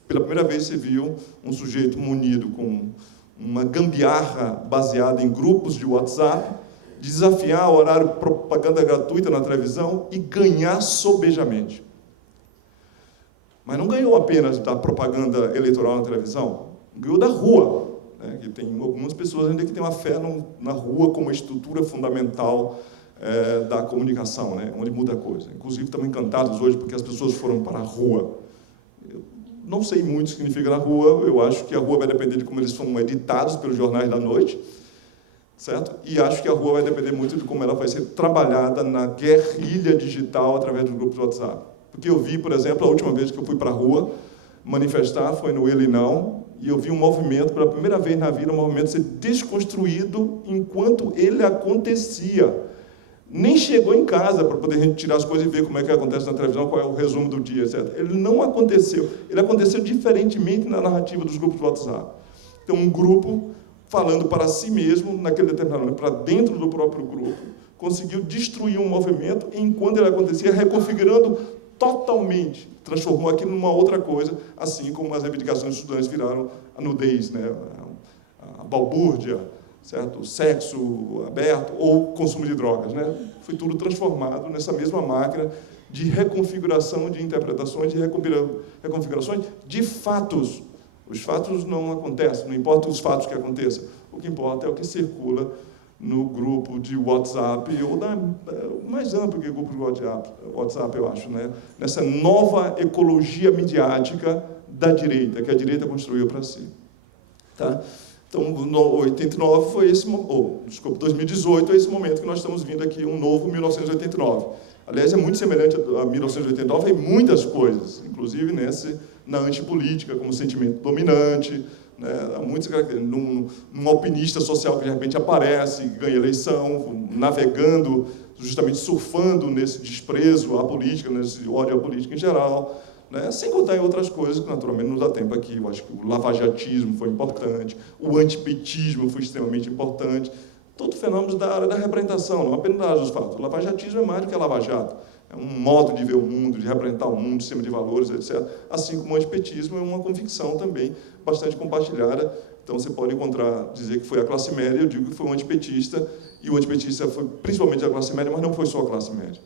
pela primeira vez, se viu um sujeito munido com uma gambiarra baseada em grupos de WhatsApp, desafiar o horário de propaganda gratuita na televisão e ganhar sobejamente. Mas não ganhou apenas da propaganda eleitoral na televisão, ganhou da rua, né? Que tem algumas pessoas ainda que têm uma fé na rua como estrutura fundamental da comunicação, né? Onde muda a coisa. Inclusive, estamos encantados hoje porque as pessoas foram para a rua. Eu não sei muito o que significa na rua, eu acho que a rua vai depender de como eles são editados pelos jornais da noite, certo? E acho que a rua vai depender muito de como ela vai ser trabalhada na guerrilha digital através dos grupos do WhatsApp. Porque eu vi, por exemplo, a última vez que eu fui para a rua manifestar foi no Ele Não, e eu vi um movimento, pela primeira vez na vida, um movimento ser desconstruído enquanto ele acontecia. Nem chegou em casa para poder a gente tirar as coisas e ver como é que acontece na televisão, qual é o resumo do dia, etc. Ele não aconteceu. Ele aconteceu diferentemente na narrativa dos grupos do WhatsApp. Então, um grupo falando para si mesmo, naquele determinado momento, para dentro do próprio grupo, conseguiu destruir um movimento enquanto ele acontecia, reconfigurando totalmente, transformou aquilo numa outra coisa, assim como as reivindicações dos estudantes viraram a nudez, né? A balbúrdia, certo? O sexo aberto ou consumo de drogas, né? Foi tudo transformado nessa mesma máquina de reconfiguração de interpretações, de reconfigurações de fatos. Os fatos não acontecem, não importa os fatos que aconteçam. O que importa é o que circula no grupo de WhatsApp, ou mais amplo que o grupo de WhatsApp, eu acho, né? Nessa nova ecologia midiática da direita, que a direita construiu para si. Tá? Então, 89 foi esse, 2018 é esse momento que nós estamos vindo aqui, um novo 1989. Aliás, é muito semelhante a 1989 em muitas coisas, inclusive na antipolítica, como sentimento dominante, né? Há muitas características. Num alpinista social que de repente aparece, ganha eleição, navegando, justamente surfando nesse desprezo à política, nesse ódio à política em geral, né? Sem contar em outras coisas que, naturalmente, não dá tempo aqui. Eu acho que o lavajatismo foi importante, o antipetismo foi extremamente importante, todo fenômeno da área da representação, não apenas da área dos fatos. O lavajatismo é mais do que lava-jato. É um modo de ver o mundo, de representar o mundo, sistema de valores, etc. Assim como o antipetismo é uma convicção também bastante compartilhada. Então, você pode dizer que foi a classe média, eu digo que foi um antipetista, e o antipetista foi principalmente a classe média, mas não foi só a classe média.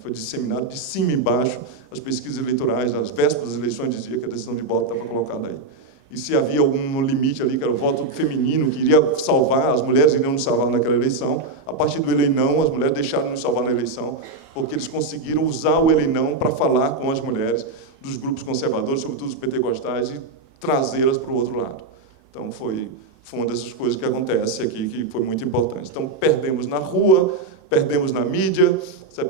Foi disseminado de cima e embaixo. As pesquisas eleitorais, nas vésperas das eleições, dizia que a decisão de voto estava colocada aí. E se havia algum limite ali, que era o voto feminino, que iria salvar, as mulheres iriam nos salvar naquela eleição, a partir do Ele não, as mulheres deixaram de nos salvar na eleição, porque eles conseguiram usar o Ele não para falar com as mulheres dos grupos conservadores, sobretudo os pentecostais, e trazê-las para o outro lado. Então, foi uma dessas coisas que acontece aqui, que foi muito importante. Então, perdemos na rua, perdemos na mídia,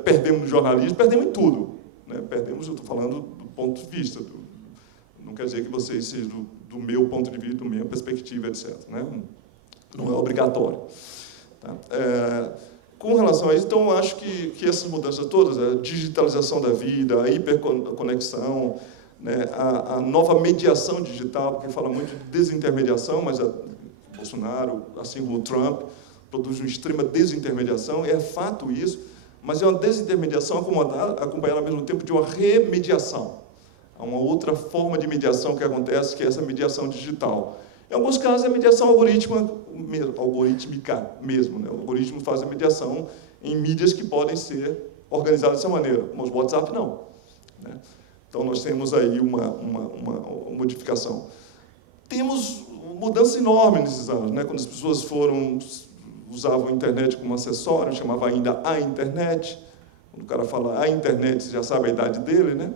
perdemos no jornalismo, perdemos em tudo. Né? Perdemos, eu estou falando do ponto de vista, não quer dizer que vocês sejam do meu ponto de vista, da minha perspectiva, etc. Né? Não é obrigatório. Tá? Com relação a isso, então, eu acho que essas mudanças todas, a digitalização da vida, a hiperconexão, né, a nova mediação digital, porque fala muito de desintermediação, mas Bolsonaro, assim como o Trump, produz uma extrema desintermediação, é fato isso, mas é uma desintermediação acompanhada ao mesmo tempo de uma remediação. Há uma outra forma de mediação que acontece, que é essa mediação digital. Em alguns casos, é mediação algorítmica mesmo. Né? O algoritmo faz a mediação em mídias que podem ser organizadas dessa maneira, mas o WhatsApp não. Né? Então, nós temos aí uma modificação. Temos mudança enorme nesses anos, né? Quando as pessoas usavam a internet como acessório, chamava ainda a internet. Quando o cara fala a internet, você já sabe a idade dele, né?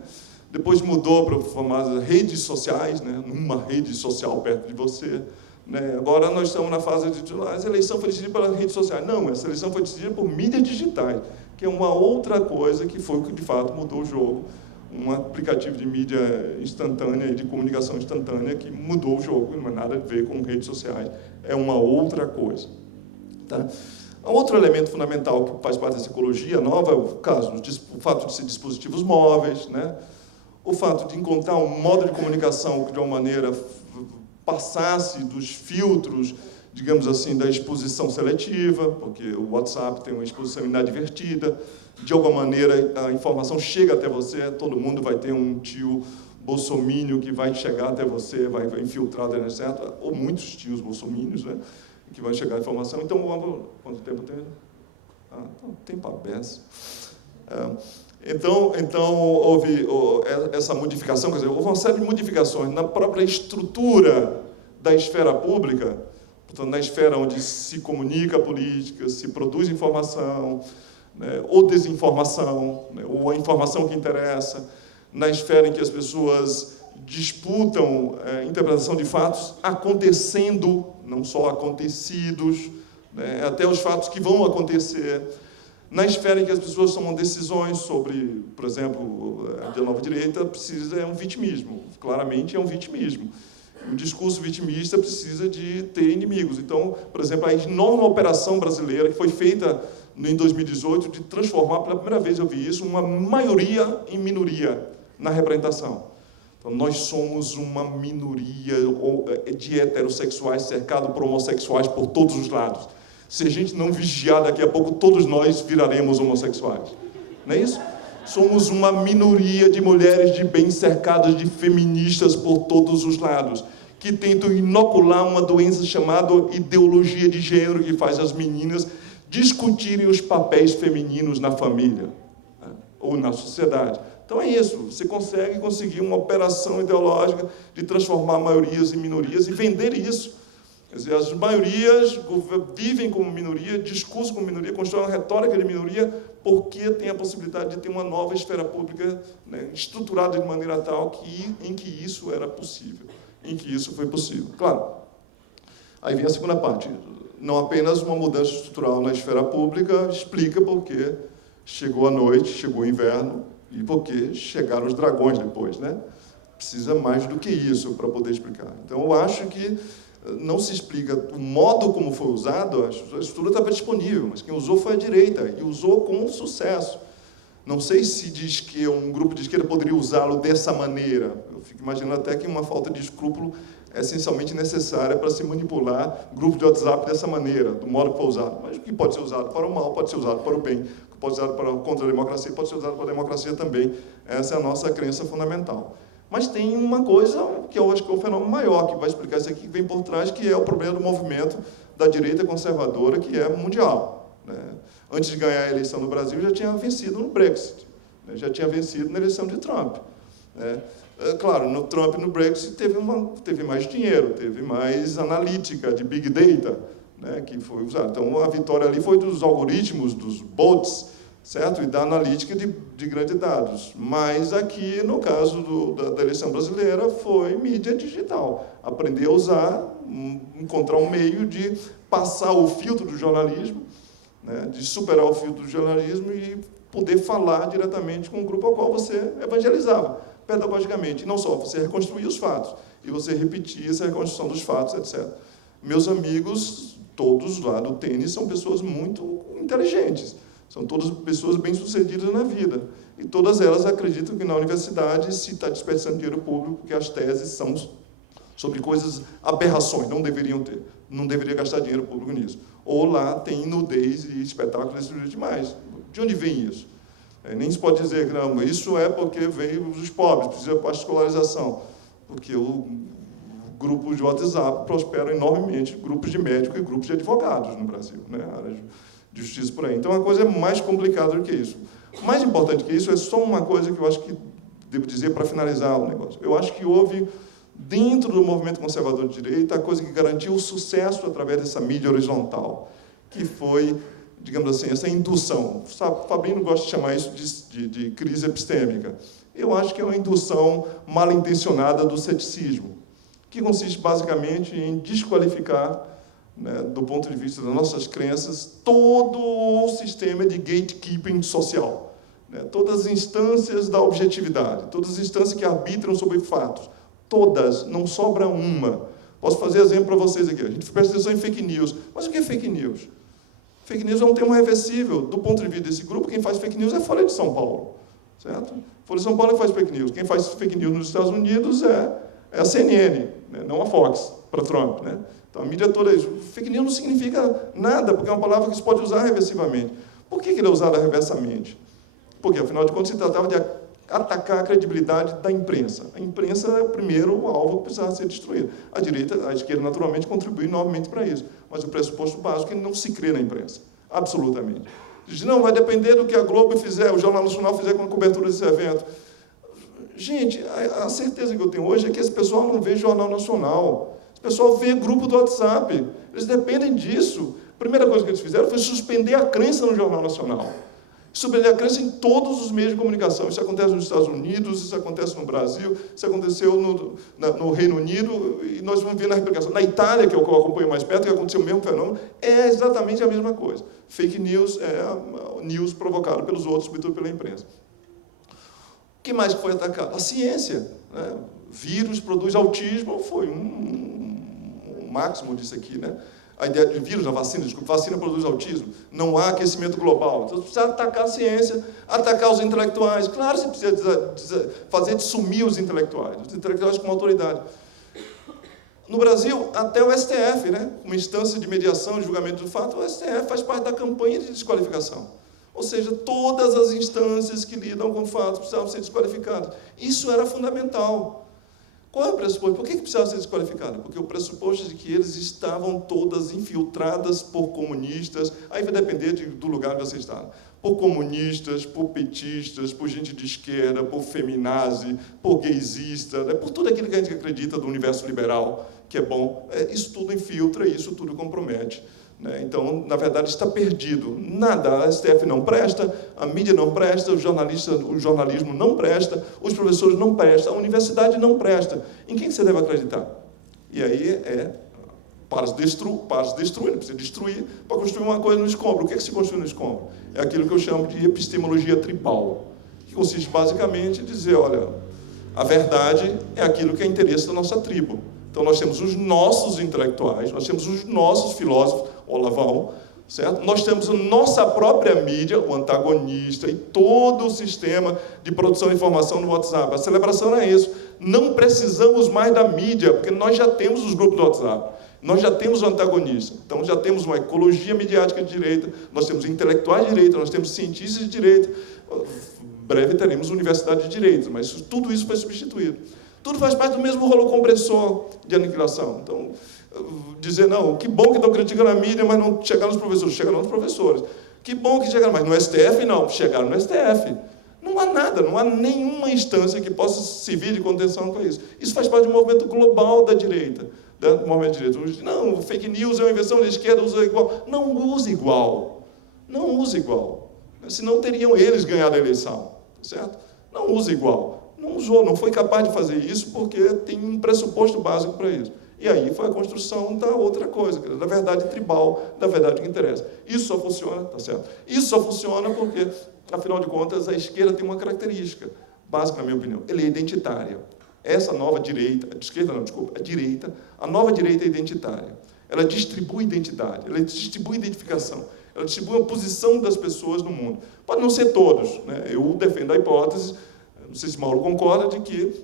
Depois mudou para as famosas redes sociais, né? Uma rede social perto de você. Né? Agora nós estamos na fase de essa eleição foi decidida pelas redes sociais. Não, essa eleição foi decidida por mídias digitais, que é uma outra coisa que foi o que de fato mudou o jogo. Um aplicativo de mídia instantânea e de comunicação instantânea que mudou o jogo, não tem nada a ver com redes sociais, é uma outra coisa. Tá? Um outro elemento fundamental que faz parte dessa ecologia nova é o fato de ser dispositivos móveis, né? O fato de encontrar um modo de comunicação que, de uma maneira, passasse dos filtros, digamos assim, da exposição seletiva, porque o WhatsApp tem uma exposição inadvertida, de alguma maneira a informação chega até você, todo mundo vai ter um tio bolsomínio que vai chegar até você, vai infiltrar, etc., ou muitos tios bolsomínios, né, que vai chegar a informação. Então, quanto tempo tem? Tempo a beça. Então, houve essa modificação, quer dizer, houve uma série de modificações na própria estrutura da esfera pública, portanto, na esfera onde se comunica a política, se produz informação, né, ou desinformação, né, ou a informação que interessa, na esfera em que as pessoas disputam interpretação de fatos acontecendo, não só acontecidos, né, até os fatos que vão acontecer, na esfera em que as pessoas tomam decisões sobre, por exemplo, a nova direita é um vitimismo, claramente é um vitimismo. O discurso vitimista precisa de ter inimigos. Então, por exemplo, a enorme operação brasileira que foi feita em 2018 de transformar, pela primeira vez eu vi isso, uma maioria em minoria na representação. Então, nós somos uma minoria de heterossexuais cercado por homossexuais por todos os lados. Se a gente não vigiar, daqui a pouco todos nós viraremos homossexuais. Não é isso? Somos uma minoria de mulheres de bem cercadas de feministas por todos os lados, que tentam inocular uma doença chamada ideologia de gênero, que faz as meninas discutirem os papéis femininos na família, né, ou na sociedade. Então é isso, você conseguir uma operação ideológica de transformar maiorias em minorias e vender isso. Quer dizer, as maiorias vivem como minoria, discursam como minoria, constroem uma retórica de minoria, porque tem a possibilidade de ter uma nova esfera pública, né, estruturada de maneira tal em que isso era possível, em que isso foi possível. Claro, aí vem a segunda parte. Não apenas uma mudança estrutural na esfera pública explica porque chegou a noite, chegou o inverno, e porque chegaram os dragões depois, né? Precisa mais do que isso para poder explicar. Então, eu acho que não se explica o modo como foi usado, a estrutura estava disponível, mas quem usou foi a direita, e usou com sucesso. Não sei se diz que um grupo de esquerda poderia usá-lo dessa maneira. Eu fico imaginando até que uma falta de escrúpulo é essencialmente necessária para se manipular grupo de WhatsApp dessa maneira, do modo que foi usado. Mas o que pode ser usado para o mal, pode ser usado para o bem, o que pode ser usado contra a democracia, pode ser usado para a democracia também. Essa é a nossa crença fundamental. Mas tem uma coisa que eu acho que é o fenômeno maior, que vai explicar isso aqui, que vem por trás, que é o problema do movimento da direita conservadora, que é mundial, né? Antes de ganhar a eleição no Brasil, já tinha vencido no Brexit, né? Já tinha vencido na eleição de Trump, né? Claro, no Trump e no Brexit teve mais dinheiro, teve mais analítica de Big Data, né, que foi usado. Então, a vitória ali foi dos algoritmos, dos bots, certo? E da analítica de grandes dados. Mas aqui, no caso da eleição brasileira, foi mídia digital. Aprender a usar, encontrar um meio de passar o filtro do jornalismo, né, de superar o filtro do jornalismo e poder falar diretamente com o grupo ao qual você evangelizava, pedagogicamente. E não só, você reconstruía os fatos, e você repetia essa reconstrução dos fatos, etc. Meus amigos, todos lá do tênis, são pessoas muito inteligentes. São todas pessoas bem-sucedidas na vida. E todas elas acreditam que na universidade se está desperdiçando dinheiro público, porque as teses são sobre coisas, aberrações, não deveriam ter. Não deveria gastar dinheiro público nisso. Ou lá tem nudez e espetáculos demais. De onde vem isso? Nem se pode dizer que não, isso é porque veio dos pobres, precisa de escolarização. Porque o grupo de WhatsApp prospera enormemente, grupos de médicos e grupos de advogados no Brasil, né? Área de justiça por aí. Então, a coisa é mais complicada do que isso. Mais importante que isso é só uma coisa que eu acho que devo dizer para finalizar o negócio. Eu acho que houve, dentro do movimento conservador de direita, a coisa que garantiu o sucesso através dessa mídia horizontal, que foi, digamos assim, essa indução. Fabrício gosta de chamar isso de crise epistêmica. Eu acho que é uma indução mal intencionada do ceticismo, que consiste basicamente em desqualificar, né, do ponto de vista das nossas crenças, todo o sistema de gatekeeping social, né, todas as instâncias da objetividade, todas as instâncias que arbitram sobre fatos, todas, não sobra uma. Posso fazer exemplo para vocês aqui. A gente presta atenção em fake news. Mas o que é fake news? Fake news é um termo reversível. Do ponto de vista desse grupo, quem faz fake news é a Folha de São Paulo, certo? Folha de São Paulo é que faz fake news. Quem faz fake news nos Estados Unidos é a CNN, né, não a Fox, para Trump, né? Então, a mídia toda é isso. Fake news não significa nada, porque é uma palavra que se pode usar reversivamente. Por que ele é usado reversamente? Porque, afinal de contas, se tratava de atacar a credibilidade da imprensa. A imprensa é o primeiro alvo que precisava ser destruído. A direita, a esquerda, naturalmente, contribui enormemente para isso. Mas o pressuposto básico é que não se crê na imprensa. Absolutamente. Diz, não, vai depender do que a Globo fizer, o Jornal Nacional fizer com a cobertura desse evento. Gente, a certeza que eu tenho hoje é que esse pessoal não vê Jornal Nacional. O pessoal vê grupo do WhatsApp. Eles dependem disso. A primeira coisa que eles fizeram foi suspender a crença no Jornal Nacional. Suspender a crença em todos os meios de comunicação. Isso acontece nos Estados Unidos, isso acontece no Brasil, isso aconteceu no Reino Unido, e nós vamos ver na replicação. Na Itália, que é o que eu acompanho mais perto, que aconteceu o mesmo fenômeno, é exatamente a mesma coisa. Fake news é a news provocada pelos outros, sobretudo pela imprensa. O que mais foi atacado? A ciência, né? Vírus produz autismo, foi um máximo disso aqui, né? A ideia de vírus, a vacina, desculpa, vacina produz autismo, não há aquecimento global. Então, você precisa atacar a ciência, atacar os intelectuais. Claro, você precisa fazer de sumir os intelectuais com autoridade. No Brasil, até o STF, né? Uma instância de mediação e julgamento do fato, o STF faz parte da campanha de desqualificação. Ou seja, todas as instâncias que lidam com fatos precisavam ser desqualificadas. Isso era fundamental. Qual é o pressuposto? Por que precisava ser desqualificada? Porque o pressuposto é de que eles estavam todas infiltradas por comunistas, aí vai depender do lugar onde você está, por comunistas, por petistas, por gente de esquerda, por feminazi, por gaysista, né? Por tudo aquilo que a gente acredita do universo liberal, que é bom. Isso tudo infiltra, isso tudo compromete. Então, na verdade, está perdido. Nada, a STF não presta, a mídia não presta, o jornalismo não presta, os professores não prestam, a universidade não presta. Em quem você deve acreditar? E aí é para se destruir, não precisa destruir, para construir uma coisa no escombro. O que é que se construi no escombro? É aquilo que eu chamo de epistemologia tribal, que consiste basicamente em dizer, olha, a verdade é aquilo que é interesse da nossa tribo. Então, nós temos os nossos intelectuais, nós temos os nossos filósofos, Olavão, certo? Nós temos a nossa própria mídia, o antagonista e todo o sistema de produção de informação no WhatsApp. A celebração é isso. Não precisamos mais da mídia, porque nós já temos os grupos do WhatsApp. Nós já temos o antagonista. Então, já temos uma ecologia midiática de direita, nós temos intelectuais de direita, nós temos cientistas de direita. Em breve teremos universidade de direito, mas tudo isso foi substituído. Tudo faz parte do mesmo rolo compressor de aniquilação. Então, dizer, não, que bom que estão criticando a mídia, mas não chegaram nos professores. Chegaram nos professores. Que bom que chegaram, mas no STF não. Chegaram no STF. Não há nada, não há nenhuma instância que possa servir de contenção para isso. Isso faz parte de um movimento global da direita. Do movimento de direita. Não, fake news é uma invenção da esquerda, usa igual. Não usa igual. Não usa igual. Senão teriam eles ganhado a eleição. Certo? Não usa igual. Não usou, não foi capaz de fazer isso porque tem um pressuposto básico para isso. E aí foi a construção da outra coisa, da verdade tribal, da verdade que interessa. Isso só funciona, tá certo? Isso só funciona porque, afinal de contas, a esquerda tem uma característica básica, na minha opinião. Ela é identitária. Essa nova direita, a esquerda não, desculpa, a direita, a nova direita é identitária. Ela distribui identidade, ela distribui identificação, ela distribui a posição das pessoas no mundo. Pode não ser todos, né? Eu defendo a hipótese, não sei se Mauro concorda, de que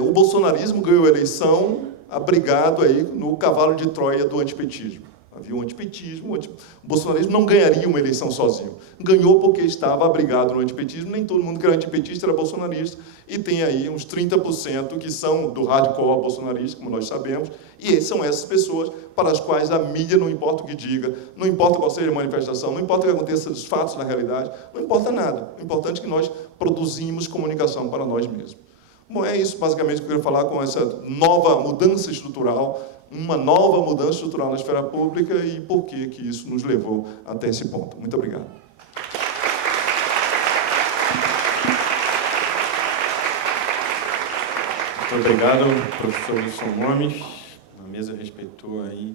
o bolsonarismo ganhou a eleição abrigado aí no cavalo de Troia do antipetismo. Havia um antipetismo, o bolsonarismo não ganharia uma eleição sozinho. Ganhou porque estava abrigado no antipetismo, nem todo mundo que era antipetista era bolsonarista, e tem aí uns 30% que são do hardcore bolsonarista, como nós sabemos, e são essas pessoas para as quais a mídia, não importa o que diga, não importa qual seja a manifestação, não importa o que aconteça dos fatos na realidade, não importa nada. O importante é que nós produzimos comunicação para nós mesmos. Bom, é isso basicamente que eu quero falar com essa nova mudança estrutural, uma nova mudança estrutural na esfera pública e por que isso nos levou até esse ponto. Muito obrigado. Muito obrigado, professor Wilson Gomes. A mesa respeitou aí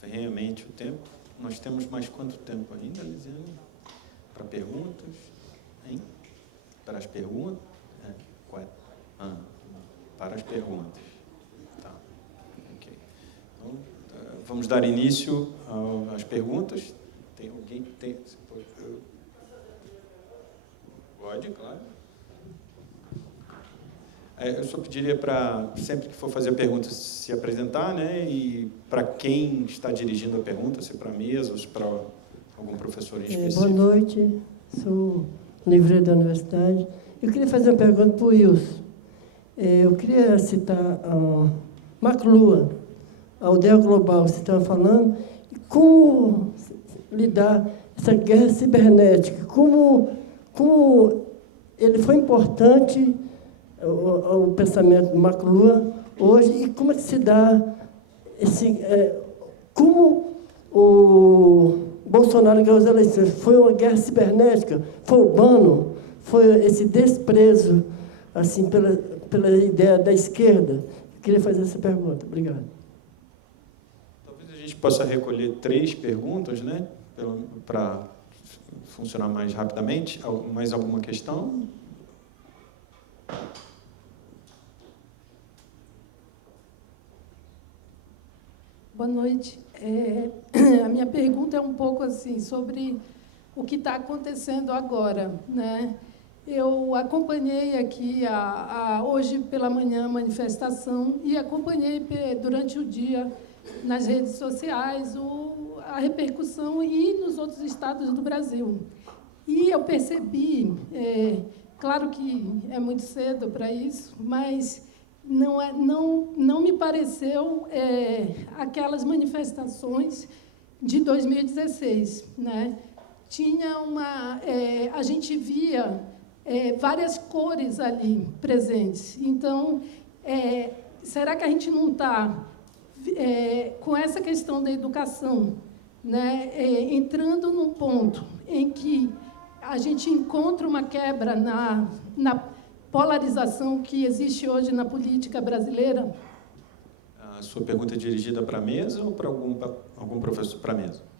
ferrenhamente o tempo. Nós temos mais quanto tempo ainda, Lisiane? Para perguntas? Hein? Para as perguntas? Para as perguntas. Tá. Okay. Então, vamos dar início às perguntas. Tem alguém que tem... Pode, claro. Eu só pediria para, sempre que for fazer a pergunta, se apresentar, né? E para quem está dirigindo a pergunta, se para a mesa ou se para algum professor em específico. Boa noite, sou livreiro da universidade. Eu queria fazer uma pergunta para o Wilson. Eu queria citar a McLuhan, a aldeia global, você estava falando, e como lidar essa guerra cibernética, como ele foi importante ao pensamento do McLuhan hoje, e como é que se dá como o Bolsonaro ganhou as eleições? Foi uma guerra cibernética? Foi urbano? Foi esse desprezo assim, pela ideia da esquerda? Eu queria fazer essa pergunta. Obrigado. Talvez a gente possa recolher 3 perguntas, né? Para funcionar mais rapidamente. Mais alguma questão? Boa noite. A minha pergunta é um pouco assim sobre o que está acontecendo agora, né? Eu acompanhei aqui hoje pela manhã a manifestação e acompanhei durante o dia nas redes sociais a repercussão e nos outros estados do Brasil. E eu percebi, claro que é muito cedo para isso, mas não me pareceu aquelas manifestações de 2016, né? Tinha a gente via várias cores ali presentes. Então, será que a gente não está, com essa questão da educação, né, entrando num ponto em que a gente encontra uma quebra na polarização que existe hoje na política brasileira? A sua pergunta é dirigida para a mesa ou para algum professor? Para a mesa.